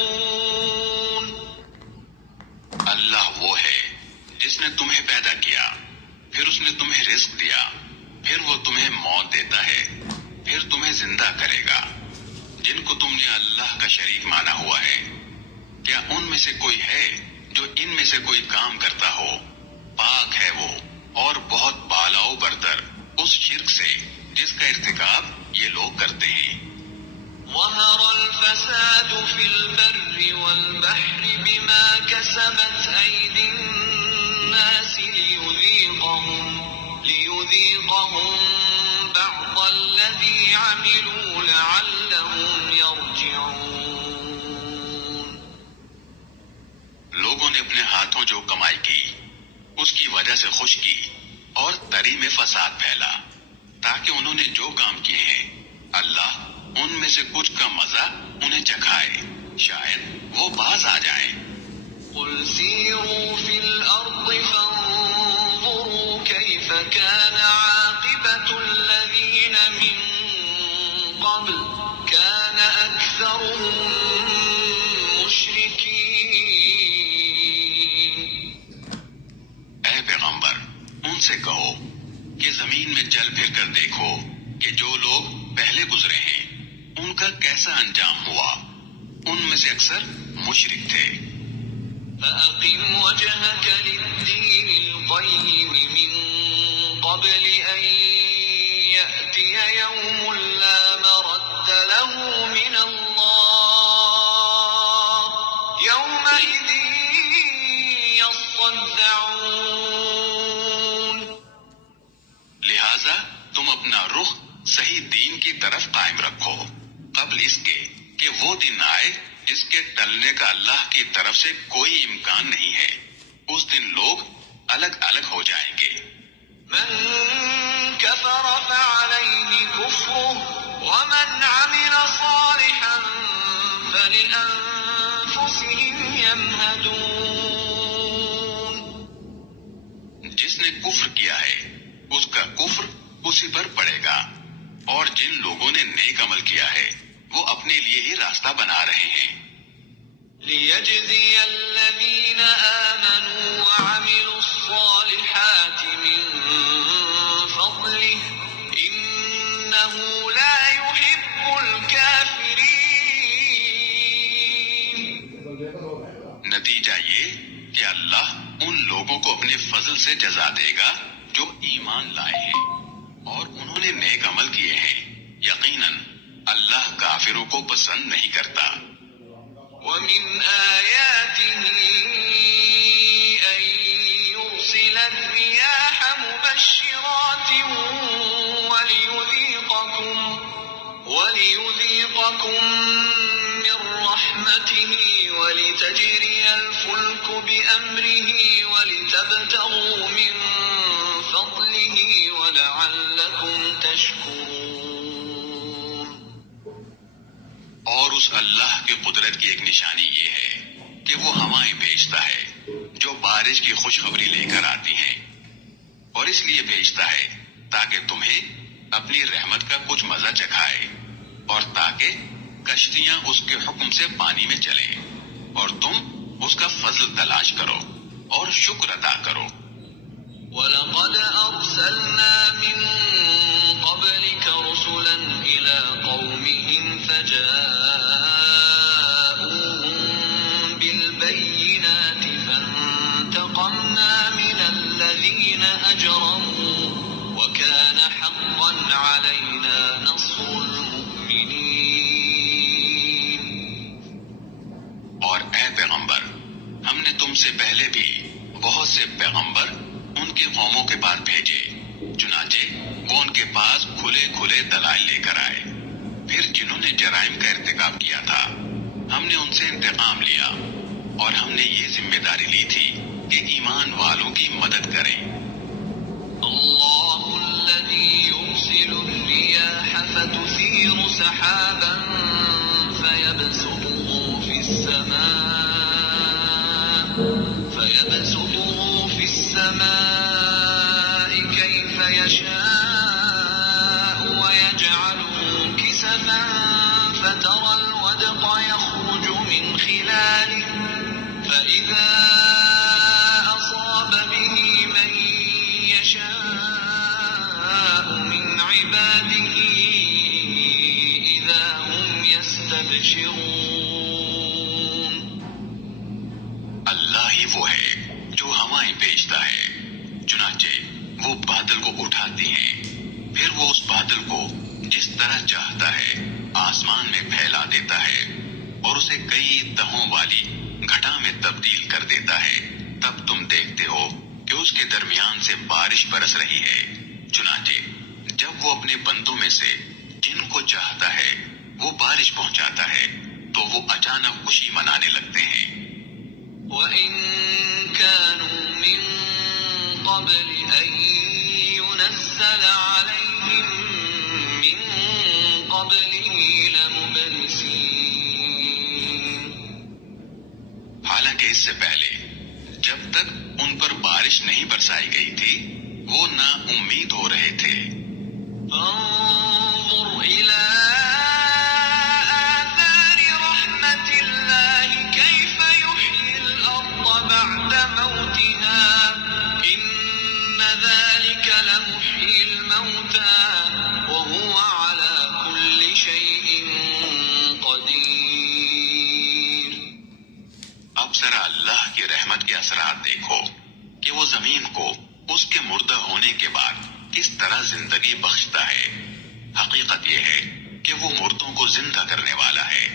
اللہ وہ ہے جس نے تمہیں پیدا کیا، پھر اس نے تمہیں رزق دیا، پھر وہ تمہیں موت دیتا ہے، پھر تمہیں زندہ کرے گا. جن کو تم نے اللہ کا شریک مانا ہوا ہے، کیا ان میں سے کوئی ہے جو ان میں سے کوئی کام کرتا ہو؟ پاک ہے وہ اور بہت بالا و برتر اس شرک سے جس کا ارتکاب یہ لوگ کرتے ہیں. ظهر الفساد في البر والبحر بما كسبت أيدي الناس ليذيقهم بعض الذي عملوا لعلهم يرجعون. لوگوں نے اپنے ہاتھوں جو کمائی کی اس کی وجہ سے خوش کی اور تری میں فساد پھیلا تاکہ انہوں نے جو کام کیے ہیں اللہ ان میں سے کچھ کا مزہ انہیں چکھائے، شاید وہ باز آ جائیں. قل سيروا في الأرض فانظروا كيف كان عاقبة الذين من قبل كان أكثرهم مشركين. اے پیغمبر ان سے کہو کہ زمین میں چل پھر کر دیکھو کہ جو لوگ پہلے گزرے ہیں ان کا کیسا انجام ہوا، ان میں سے اکثر مشرک تھے. فأقم وجهك للدين القيم من قبل أن يأتي يوم لا مرد له من الله يومئذ يصدعون. لہذا تم اپنا رخ صحیح دین کی طرف قائم رکھو قبل اس کے کہ وہ دن آئے جس کے ٹلنے کا اللہ کی طرف سے کوئی امکان نہیں ہے. اس دن لوگ الگ الگ ہو جائیں گے. من كفر فعليه كفره ومن عمل صالحا فلأنفسهم يمهدون. جس نے کفر کیا ہے اس کا کفر اسی پر پڑے گا، اور جن لوگوں نے نیک عمل کیا ہے وہ اپنے لیے ہی راستہ بنا رہے ہیں. ليجزي الذين آمنوا وعملوا الصالحات من فضله إنه لا يحب الكافرين. نتیجہ یہ کہ اللہ ان لوگوں کو اپنے فضل سے جزا دے گا جو ایمان لائے ہیں اور انہوں نے نیک عمل کیے ہیں. یقیناً اللہ کافروں کو پسند نہیں کرتا. ومن آياته أن يرسل الرياح مبشرات وليذيقكم من رحمته ولتجري الفلك بأمره ولتبتغوا من اس اللہ کی قدرت کی ایک نشانی یہ ہے کہ وہ ہوائیں بھیجتا ہے جو بارش کی خوشخبری لے کر آتی ہیں، اور اس لیے بھیجتا ہے تاکہ تمہیں اپنی رحمت کا کچھ مزہ چکھائے، اور تاکہ کشتیاں اس کے حکم سے پانی میں چلیں، اور تم اس کا فضل تلاش کرو اور شکر ادا کرو۔ وَلَقَدْ أَرْسَلْنَا مِن قَبْلِكَ رُسُلًا إِلَىٰ قَوْمِهِمْ فَجَاءُوهُم بِالْبَيِّنَاتِ فَانتَقَمْنَا مِنَ الَّذِينَ أَجْرَمُوا وَكَانَ حَقًّا عَلَيْنَا نَصْرُ الْمُؤْمِنِينَ۔ اور اے پیغمبر، ہم نے تم سے پہلے بھی بہت سے پیغمبر ان کی قوموں کے پاس بھیجے، چنانچہ وہ ان کے پاس کھلے کھلے دلائل لے کر آئے، پھر جنہوں نے جرائم کا ارتکاب کیا تھا ہم نے ان سے انتقام لیا، اور ہم نے یہ ذمہ داری لی تھی کہ ایمان والوں کی مدد کریں۔ اللہ الذی یرسل الرياح فتثیر سحابا فيبسطه في السماء كيف يشاء ويجعله كسفا فترى الودق يخرج من خلاله فإذا أصاب به من يشاء من عباده إذا هم يستبشرون۔ اللہ ہی وہ ہے جو ہوائیں بھیجتا ہے، چنانچہ وہ بادل کو اٹھاتی ہیں، پھر وہ اس بادل کو جس طرح چاہتا ہے آسمان میں پھیلا دیتا ہے، اور اسے کئی تہوں والی گھٹا میں تبدیل کر دیتا ہے، تب تم دیکھتے ہو کہ اس کے درمیان سے بارش برس رہی ہے۔ چنانچہ جب وہ اپنے بندوں میں سے جن کو چاہتا ہے وہ بارش پہنچاتا ہے تو وہ اچانک خوشی منانے لگتے ہیں۔ وَإِن كَانُوا مِن قَبْلِ أَن يُنَزَّلَ عَلَيْهِم مِّن قَبْلِهِ لَمُبْلِسِينَ۔ حالانکہ اس سے پہلے جب تک ان پر بارش نہیں برسائی گئی تھی وہ نا امید ہو رہے تھے۔ فانظر إلى آثار رحمة الله كيف يحيي الأرض بعد موتها إن ذلك لمحيي الموتى وهو على كل شيء قدير۔ اب ذرا اللہ کی رحمت کے اثرات دیکھو کہ وہ زمین کو اس کے مردہ ہونے کے بعد کس طرح زندگی بخشتا ہے۔ حقیقت یہ ہے کہ وہ مردوں کو زندہ کرنے والا ہے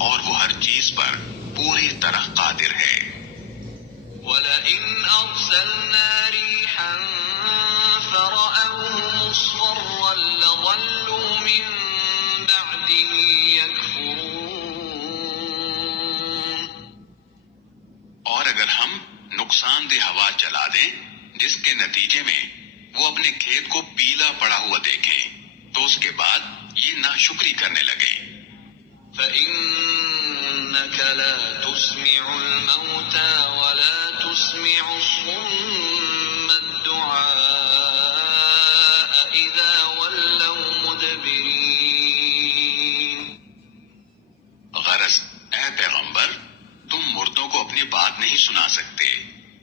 اور وہ ہر چیز پر پوری طرح قادر ہے۔ وَلَئِنْ أَرْسَلْنَا رِيحًا فَرَأَوْهُ مُصْفَرًّا لَظَلُّوا مِن بَعْدِهِ يَكْفُرُونَ۔ اور اگر ہم نقصان دہ ہوا چلا دیں جس کے نتیجے میں وہ اپنے کھیت کو پیلا پڑا ہوا دیکھیں تو اس کے بعد یہ ناشکری کرنے لگیں۔ فَإِنَّكَ لَا تُسْمِعُ الْمَوْتَى وَلَا تُسْمِعُ الصُّمَّ الدُّعَاءَ إِذَا وَلَّوْا مُدْبِرِينَ۔ غرض اے پیغمبر، تم مردوں کو اپنی بات نہیں سنا سکتے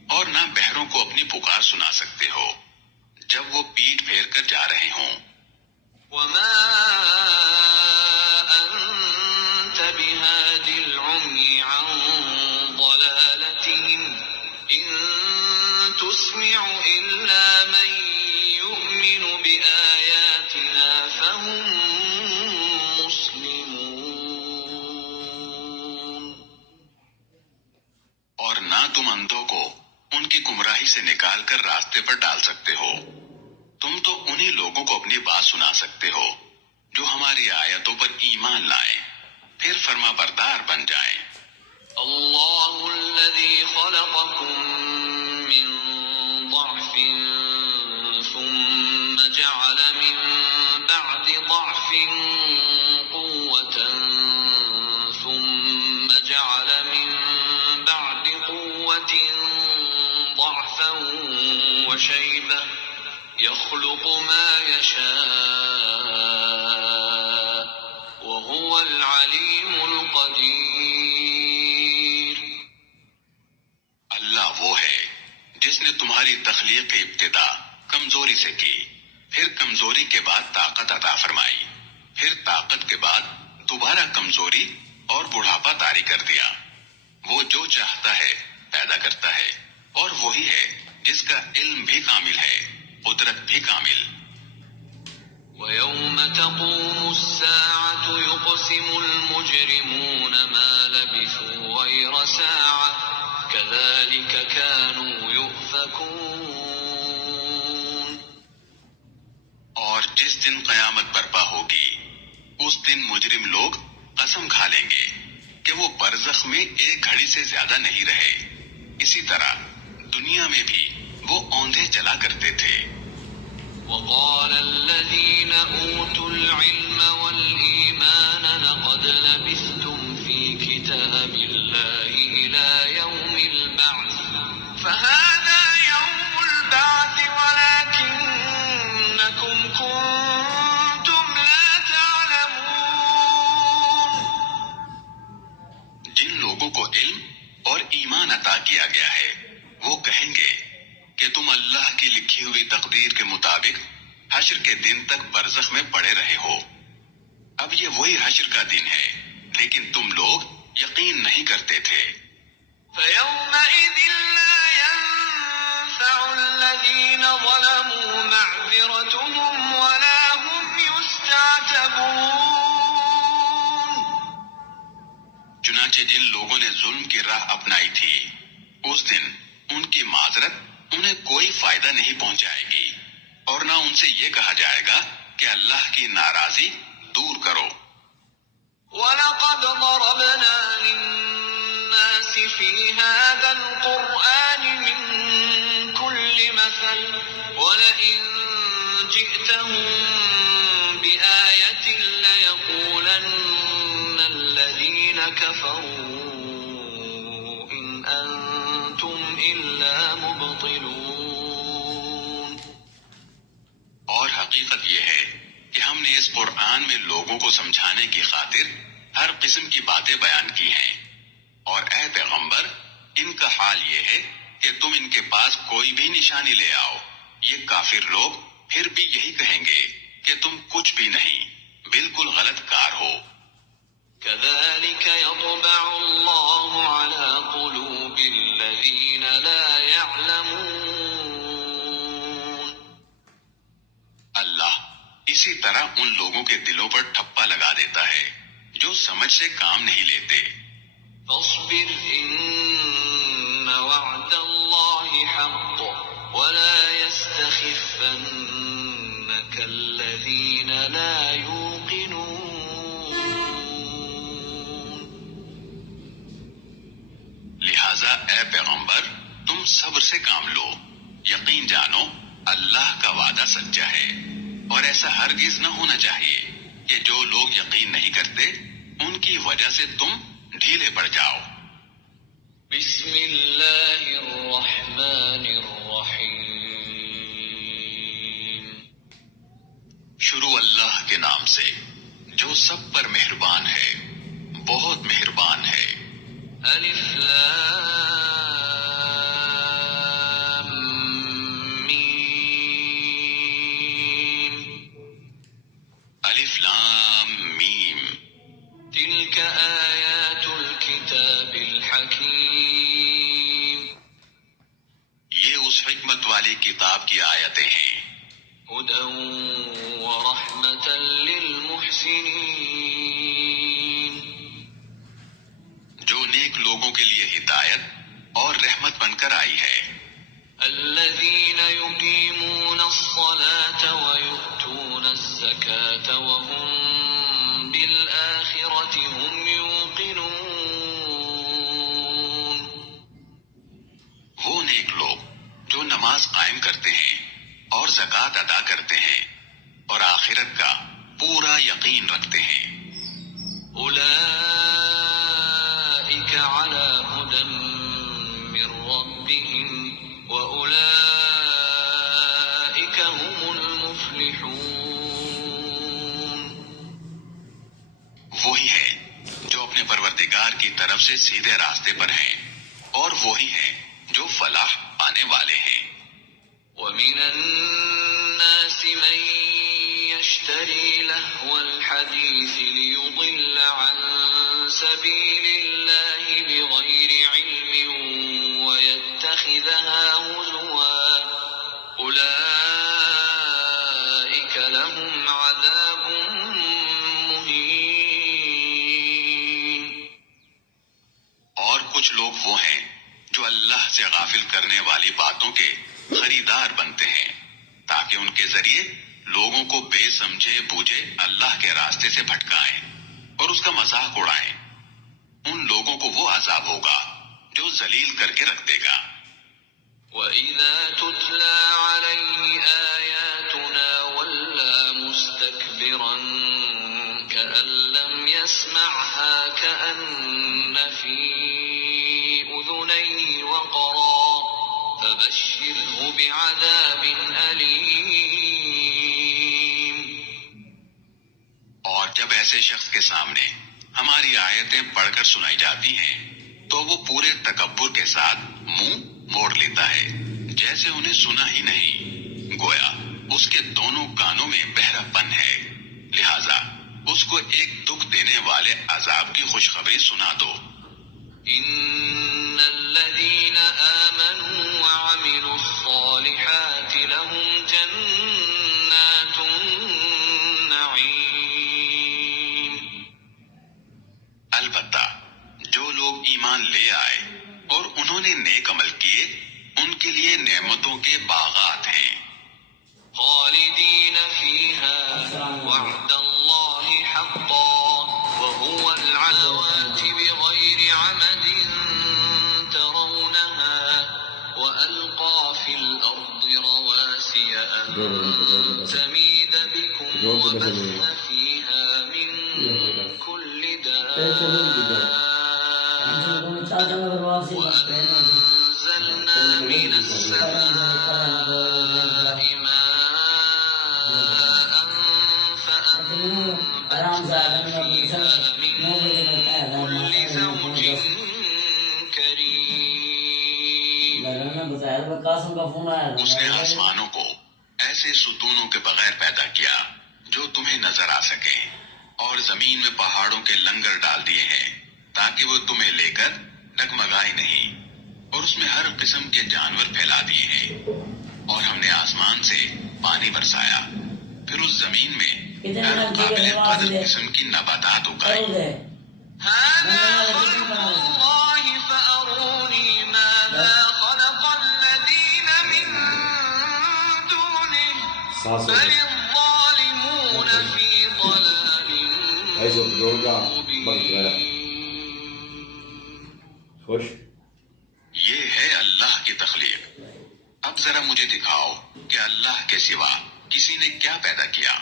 اور نہ بہروں کو اپنی پکار سنا سکتے ہو جب وہ پیٹ پھیر کر جا رہے ہوں۔ وَمَا أَنْتَ بِهَادِ الْعُمْيِ عَنْ ضَلَالَتِهِمْ إِن تُسْمِعُ إِلَّا مَن يُؤْمِنُ بِآيَاتِنَا فَهُمْ مُسْلِمُونَ۔ اور نہ تم اندھوں کو ان کی گمراہی سے نکال کر راستے پر ڈال سکتے ہو، تم تو انہی لوگوں کو اپنی بات سنا سکتے ہو جو ہماری آیتوں پر ایمان لائیں، پھر فرما بردار بن جائیں۔ اللہ الذی خلقکم من ضعف ثم جعل من بعد ضعف قوة وهو العليم القدير. اللہ وہ ہے جس نے تمہاری تخلیق کی ابتدا کمزوری سے کی، پھر کمزوری کے بعد طاقت عطا فرمائی، پھر طاقت کے بعد دوبارہ کمزوری اور بڑھاپا طاری کر دیا. وہ جو چاہتا ہے پیدا کرتا ہے، اور وہی ہے جس کا علم بھی کامل ہے، قدرت بھی کامل. ويوم تقوم الساعة يقسم المجرمون ما لبثوا غير ساعة كذلك كانوا يؤفكون. اور جس دن قیامت برپا ہوگی اس دن مجرم لوگ قسم کھا لیں گے کہ وہ برزخ میں ایک گھڑی سے زیادہ نہیں رہے. اسی طرح دنیا میں بھی وہ اوندھے چلا کرتے تھے. وقال الذين أوتوا العلم والإيمان لقد لبثتم في كتاب الله إلى يوم البعث فهذا يوم البعث ولكنكم كنتم لا تعلمون. جن لوگوں کو علم اور ایمان عطا کیا گیا ہے وہ کہیں گے کہ تم اللہ کی لکھی ہوئی تقدیر کے مطابق حشر کے دن تک برزخ میں پڑے رہے ہو. اب یہ وہی حشر کا دن ہے لیکن تم لوگ یقین نہیں کرتے تھے. فَيَوْمَئِذٍ لَا يَنفَعُ الَّذِينَ ظَلَمُوا مَعْذِرَتُهُمْ وَلَا هُمْ يُسْتَعْتَبُونَ. چنانچہ جن لوگوں نے ظلم کی راہ اپنائی تھی اس دن ان کی معذرت انہیں کوئی فائدہ نہیں پہنچائے گی، اور نہ ان سے یہ کہا جائے گا کہ اللہ کی ناراضی دور کرو. وَلَقَدْ ضَرَبْنَا لِلنَّاسِ فِي هَذَا الْقُرْآنِ مِنْ كُلِّ مَثَلٍ وَلَئِنْ جِئْتَهُمْ بِآيَةٍ لَيَقُولَنَّ الَّذِينَ كَفَرُوا إِنْ أَنْتُمْ إِلَّا مُبْطِلُونَ. اور حقیقت یہ ہے کہ ہم نے اس قرآن میں لوگوں کو سمجھانے کی خاطر ہر قسم کی باتیں بیان کی ہیں، اور اے پیغمبر ان کا حال یہ ہے کہ تم ان کے پاس کوئی بھی نشانی لے آؤ، یہ کافر لوگ پھر بھی یہی کہیں گے کہ تم کچھ بھی نہیں، بالکل غلط کار ہو. كَذَلِكَ يَطْبَعُ اللَّهُ عَلَى قُلُوبِ الَّذِينَ لَا يَعْلَمُونَ. اللہ اسی طرح ان لوگوں کے دلوں پر ٹھپا لگا دیتا ہے جو سمجھ سے کام نہیں لیتے. فاصبر إن وعد الله حق ولا يستخفنك الذين لا يوقنون. لہذا اے پیغمبر تم صبر سے کام لو، یقین جانو اللہ کا وعدہ سچا ہے، اور ایسا ہرگز نہ ہونا چاہیے کہ جو لوگ یقین نہیں کرتے ان کی وجہ سے تم ڈھیلے پڑ جاؤ. بسم اللہ الرحمن الرحیم. شروع اللہ کے نام سے جو سب پر مہربان ہے، بہت مہربان ہے. الف لام میم. الف لام میم. تلك آیات الكتاب الحکیم. یہ اس حکمت والی کتاب کی آیتیں ہیں. هدى ورحمة للمحسنین. جو نیک لوگوں کے لیے ہدایت اور رحمت بن کر آئی ہے. الذين يقيمون الصلاة ويؤتون الزكاة وهم بالآخرة هم يوقنون. وہ نیک لوگ جو نماز قائم کرتے ہیں اور زکوٰۃ ادا کرتے ہیں اور آخرت کا پورا یقین رکھتے ہیں. أولئك على هدى من ربهم وأولئك هم المفلحون. وہی کی طرف سے سیدھے راستے پر ہیں اور وہی ہیں جو فلاح پانے والے ہیں۔ ومن الناس من يشتري لهو الحديث ليضل عن سبيل الله بغير علم ويتخذها هزوا أولئك لهم عذاب مهين۔ اور کچھ لوگ وہ ہیں جو اللہ سے غافل کرنے والی باتوں کے خریدار بنتے ہیں تاکہ ان کے ذریعے لوگوں کو بے سمجھے بوجھے اللہ کے راستے سے بھٹکائیں اور اس کا مذاق اڑائیں۔ ان لوگوں کو وہ عذاب ہوگا جو ذلیل کر کے رکھ دے گا۔ وَإِذَا تُتْلَى عَلَيْهِ آيَاتُنَا وَلَّى مُسْتَكْبِرًا كَأَن لَّمْ يَسْمَعْهَا كَأَنَّ فِي أُذُنَيْهِ وَقْرًا فَبَشِّرْهُ بِعَذَابٍ أَلِيمٍ۔ اور جب ایسے شخص کے سامنے ہماری آیتیں پڑھ کر سنائی جاتی ہیں تو وہ پورے تکبر کے ساتھ منہ موڑ لیتا ہے جیسے انہیں سنا ہی نہیں، گویا اس کے دونوں کانوں میں بہرا پن ہے، لہذا اس کو ایک دکھ دینے والے عذاب کی خوشخبری سنا دو۔ إن الذين آمنوا وعملوا الصالحات لهم جنات النعيم۔ البتہ جو لوگ ایمان لے آئے اور انہوں نے نیک عمل کیے ان کے لیے نعمتوں کے باغات ہیں۔ خالدين فيها وعد الله حقا وهو العلوات بغير عمد ترونها وألقى في الأرض رواسي أن تميد بكم وبث فيها من كل دابة وأنزلنا من السماء ماء فأنبتنا فيها من كل زوج كريم۔ اس نے آسمانوں کو ایسے ستونوں کے بغیر پیدا کیا جو تمہیں نظر آ سکیں اور زمین میں پہاڑوں کے لنگر ڈال دیے ہیں تاکہ وہ تمہیں لے کر ڈگمگائے نہیں، اور اس میں ہر قسم کے جانور پھیلا دیے ہیں، اور ہم نے آسمان سے پانی برسایا، پھر اس زمین میں ہر قابل قدر قسم کی نباتات اگائی۔ هذا خلق الله فأروني ماذا خلق الذين من دونه بل الظالمون في ضلال مبين۔ یہ ہے اللہ کی تخلیق، اب ذرا مجھے دکھاؤ کہ اللہ کے سوا کسی نے کیا پیدا کیا۔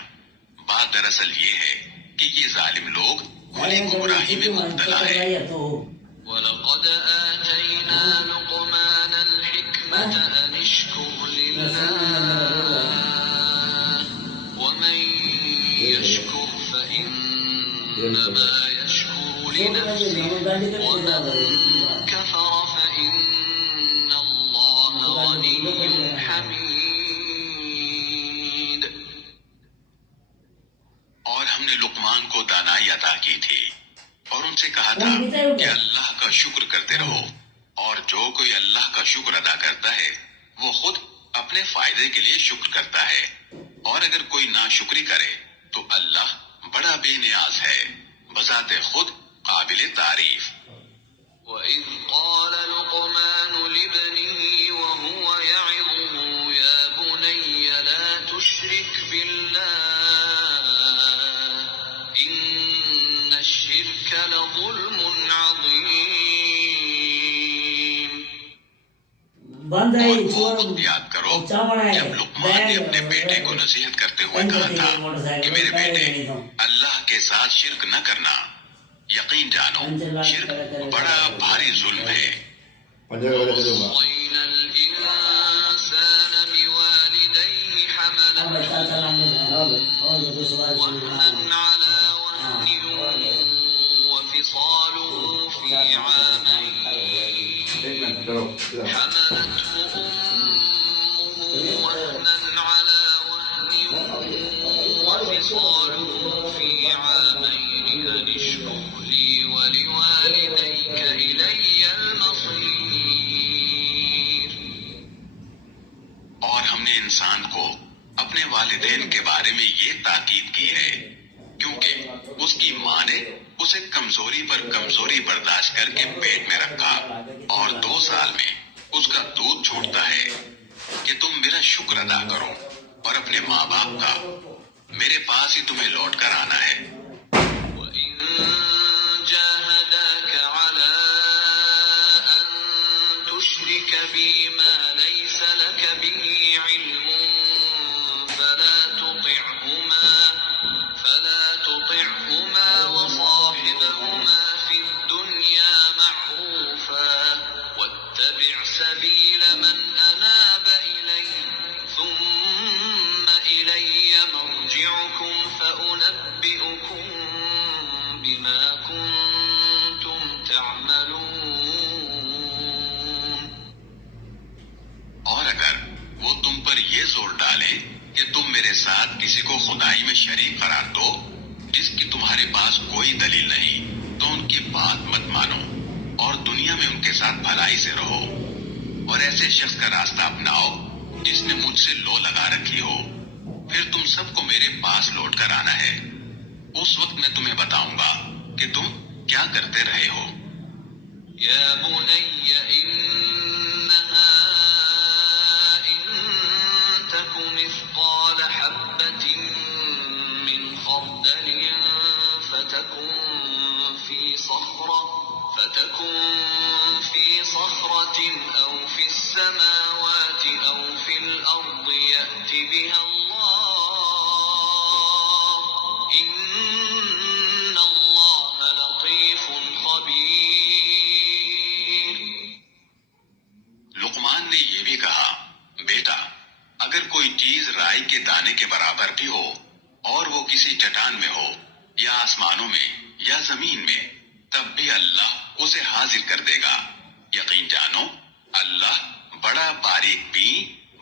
بات دراصل یہ ہے کہ یہ ظالم لوگ کھلی گمراہی میں مبتلا ہے۔ وَلَقَدْ آتَيْنَا لُقْمَانَ الْحِكْمَةَ أَنِ اشْكُرْ لِلَّهِ وَمَن يَشْكُرْ فَإِنَّمَا يَشْكُرُ لِنَفْسِهِ وَمَن كَفَرَ فَإِنَّ اللَّهَ غَنِيٌّ حَمِيدٌ۔ اور ہم نے لقمان کو دانائی عطا کی تھی اور ان سے کہا تھا کہ اللہ کا شکر کرتے رہو، اور جو کوئی اللہ کا شکر ادا کرتا ہے وہ خود اپنے فائدے کے لیے شکر کرتا ہے، اور اگر کوئی ناشکری کرے تو اللہ بڑا بے نیاز ہے، بذات خود قابل تعریف۔ وَإِذْ قَالَ لُقْمَانُ لِابْنِهِ وَهُوَ يَعِظُهُ يَا بُنَيَّ لَا تُشْرِكْ بِاللَّهِ إِنَّ الشِّرْكَ لَظُلْمٌ عَظِيمٌ۔ اور وہ وقت یاد کرو جب لقمان نے اپنے بیٹے کو نصیحت کرتے ہوئے کہا تھا کہ میرے بیٹے اللہ کے ساتھ شرک نہ کرنا، یقین جانو شرک بڑا بھاری ظلم ہے۔ وَوَصَّيْنَا الْإِنسَانَ بِوَالِدَيْهِ حَمَلَتْهُ وَهْنًا عَلَى وَهْنٍ وَفِصَالُهُ فِي حملته أمه وهنا على وهن وفصاله في عامين أن اشكر لي ولوالديك إلي المصير. اور ہم نے انسان کو اپنے والدین کے بارے میں یہ تاکید کی ہے کیونکہ اس کی ماں نے اسے کمزوری پر کمزوری برداشت کر کے پیٹ میں رکھا اور 2 سال میں اس کا دودھ چھوڑتا ہے کہ تم میرا شکر ادا کرو اور اپنے ماں باپ کا. میرے پاس ہی تمہیں لوٹ کر آنا ہے. وإن جاهداك على أن تشرك بي ما ليس لك به علم فلا تطعهما وصاحبهما في الدنيا معروفا واتبع سبيل من أناب إلي ثم إلي مرجعكم فأنبئكم بما كنتم تعملون. اور اگر وہ تم پر یہ زور ڈالیں کہ تم میرے ساتھ کسی کو خدائی میں شریک قرار دو جس کی تمہارے پاس کوئی دلیل نہیں تو ان کی بات مت مانو اور دنیا میں ان کے ساتھ بھلائی سے رہو اور ایسے شخص کا راستہ اپناؤ جس نے مجھ سے لو لگا رکھی ہو. پھر تم سب کو میرے پاس لوٹ کر آنا ہے. اس وقت میں تمہیں بتاؤں گا کہ تم کیا کرتے رہے ہو. يا بني إنها إن تك مثقال حبة من خردل فتكن في صخرة أو في السماوات أو في الأرض يأت بها الله إن الله لطيف خبير. لقمان نے یہ بھی کہا بیٹا اگر کوئی چیز رائی کے دانے کے برابر بھی ہو اور وہ کسی چٹان میں ہو یا آسمانوں میں یا زمین میں تب بھی اللہ اسے حاضر کر دے گا. یقین جانو اللہ بڑا باریک بھی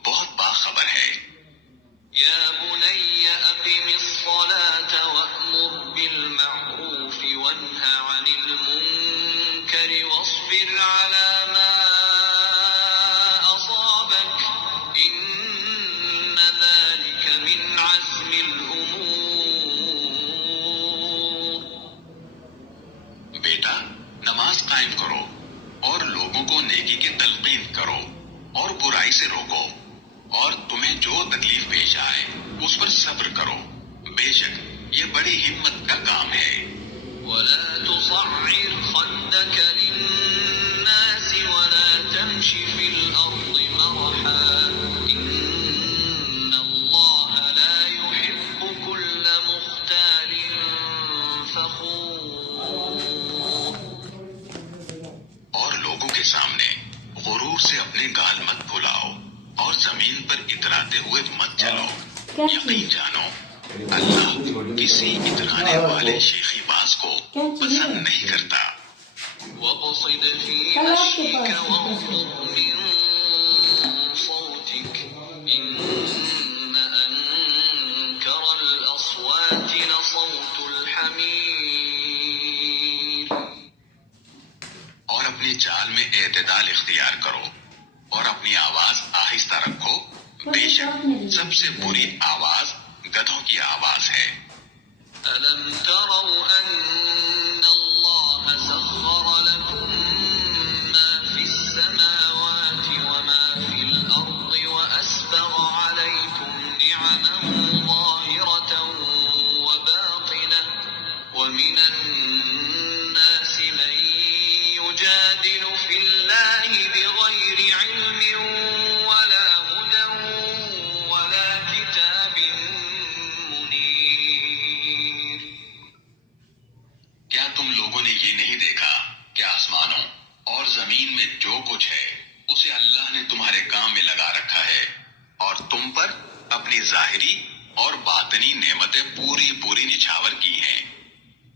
بہت باخبر ہے. يا بني أقم الصلاة وأمر بالمعروف وانه عن المنكر واصبر على ما أصابك إن ذلك من عزم الأمور. بیٹا نماز قائم کرو اور لوگوں کو نیکی کی تلقین کرو اور برائی سے روکو اور تمہیں جو تکلیف پیش آئے اس پر صبر کرو. بے شک یہ بڑی ہمت کا کام ہے. ولا تصعر خدك للناس ولا تمش في الأرض مرحا إن الله لا يحب كل مختال فخور. اور لوگوں کے سامنے غرور سے اپنے گال مت پھلاؤ اور زمین پر اتراتے ہوئے مت چلو. یقین جانو اللہ کسی اترانے والے شیخی باز کو پسند نہیں کرتا. واقصد في مشيك واغضض من صوتك إن أنكر الأصوات لصوت الحمير. اور اپنی چال میں اعتدال اختیار کرو اور اپنی آواز آہستہ رکھو. بے شک سب سے بری آواز گدھوں کی آواز ہے. ألم تروا أن الله سخر لكم ما في السماوات وما في الأرض وأسبغ عليكم نعمه ظاهرة وباطنة ومن الناس من يجادل في الله بغير علم ولا هدى ولا كتاب منير. کیا تم لوگوں نے یہ نہیں دیکھا کہ آسمانوں اور زمین میں جو کچھ ہے اسے اللہ نے تمہارے کام میں لگا رکھا ہے اور تم پر اپنی ظاہری اور باطنی نعمتیں پوری پوری نچھاور کی ہیں.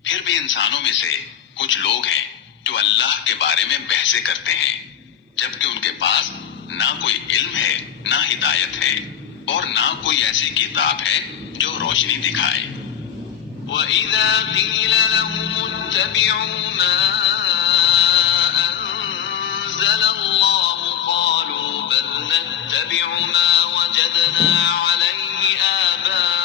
پھر بھی انسانوں میں سے کچھ لوگ ہیں جو اللہ کے بارے میں بحثیں کرتے ہیں. جبکہ ان کے پاس نہ کوئی علم ہے نہ ہدایت ہے اور نہ کوئی ایسی کتاب ہے جو روشنی دکھائے۔ وَإِذَا قِيلَ لَهُمُ اتَّبِعُوا مَا أَنزَلَ اللَّهُ قَالُوا بَلْ نَتَّبِعُ مَا وَجَدْنَا عَلَيْهِ آبَاءَنَا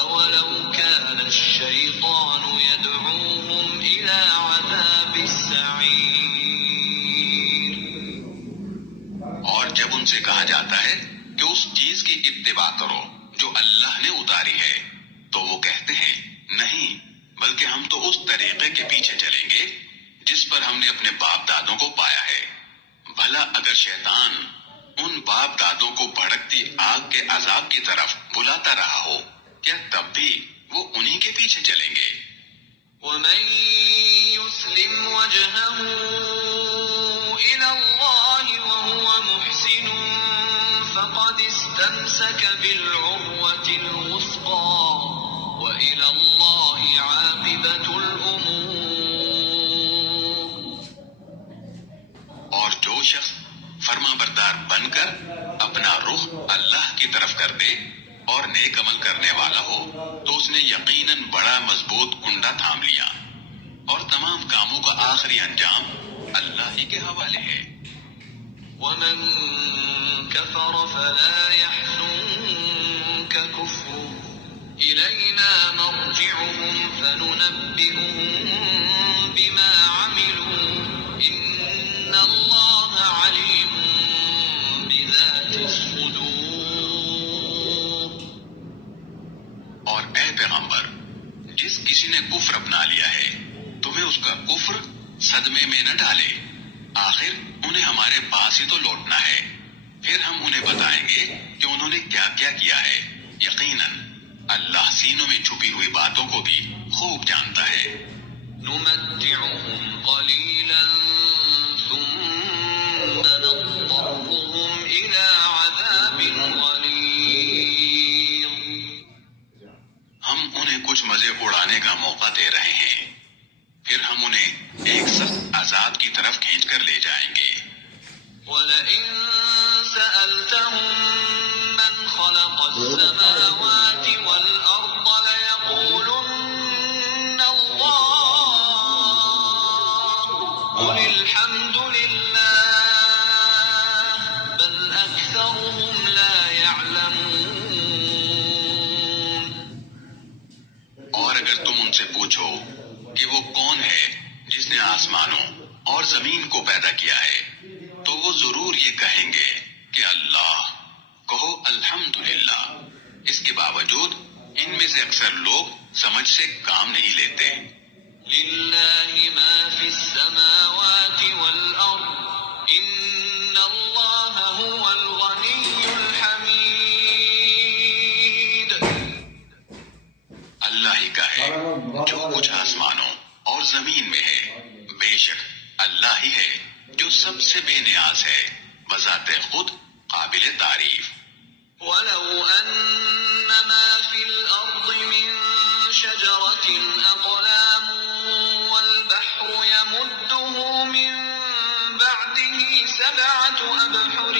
أَوَلَوْ كَانَ الشَّيْطَانُ يَدْعُوهُمْ إِلَى عَذَابِ السَّعِيرِ۔ اور جب ان سے کہا جاتا ہے کہ اس چیز کی اتباع کرو جو اللہ نے اتاری ہے، تو وہ کہتے ہیں نہیں، بلکہ ہم تو اس طریقے کے پیچھے چلیں گے جس پر ہم نے اپنے باپ دادوں کو پایا ہے۔ بھلا اگر شیطان ان باپ دادوں کو بھڑکتی آگ کے عذاب کی طرف بلاتا رہا ہو، کیا تب بھی وہ انہی کے پیچھے چلیں گے؟ وَمَن يُسْلِمْ وَجْهَهُ إِلَى اللَّهِ وَهُوَ مُحْسِنٌ فَقَدِ اسْتَمْسَكَ بِالْعُرْوَةِ الْوُثْقَى وَإِلَى اللَّهِ عَاقِبَةُ الْأُمُورِ۔ اور جو شخص فرما بردار بن کر اپنا رخ اللہ کی طرف کر دے اور نیک عمل کرنے والا ہو تو اس نے یقیناً بڑا مضبوط کنڈا تھام لیا، اور تمام کاموں کا آخری انجام اللہ ہی کے حوالے ہے۔ وَمَن كَفَرَ فَلَا يَحْزُنكَ كُفْرُهُ إِلَيْنَا مَرْجِعُهُمْ فَنُنَبِّئُهُم بِمَا عَمِلُوا إِنَّ اللَّهَ عَلِيمٌ بِذَاتِ الصُّدُورِ۔ اور اے پیغمبر، جس کسی نے کفر اپنا لیا ہے تمہیں اس کا کفر صدمے میں نہ ڈالے، آخر انہیں ہمارے پاس ہی تو لوٹنا ہے، پھر ہم انہیں بتائیں گے کہ انہوں نے کیا کیا کیا ہے۔ یقیناً اللہ سینوں میں چھپی ہوئی باتوں کو بھی خوب جانتا ہے۔ نُمَتِّعُهُمْ قَلِيلًا ثُمَّ نَضْطَرُّهُمْ إِلَى عَذَابٍ غَلِيظٍ۔ ہم انہیں کچھ مزے اڑانے کا موقع دے رہے ہیں، پھر ہم انہیں ایک سخت عذاب کی طرف کھینچ کر لے جائیں گے۔ وَلَئِن سَأَلْتَهُم مَّنْ خَلَقَ السَّمَاوَاتِ وَالْأَرْضَ لَيَقُولُنَّ اللَّهُ قُلِ الْحَمْدُ لِلَّهِ بَلْ أَكْثَرُهُمْ لَا يَعْلَمُونَ۔ اور اگر تم ان سے پوچھو کہ وہ کون ہے جس نے آسمانوں اور زمین کو پیدا کیا ہے، تو وہ ضرور یہ کہیں گے کہ اللہ۔ کہو الحمدللہ، اس کے باوجود ان میں سے اکثر لوگ سمجھ سے کام نہیں لیتے۔ لِلَّهِ مَا فِي السَّمَاوَاتِ وَالْأَرْضِ إِنَّ اللَّهَ هُوَ الْغَنِيُّ الْحَمِيدُ۔ اللہ ہی کا ہے جو کچھ آسمانوں اور زمین میں ہے، بے شک اللہ ہی ہے جو سب سے بے نیاز ہے، بذات خود قابل تعریف۔ وَلَوْ أَنَّ مَا فِي الْأَرْضِ مِن شَجَرَةٍ أَقْلَامٌ وَالْبَحْرُ يَمُدُّهُ مِن بَعْدِهِ سَبْعَةُ أَبْحُرٍ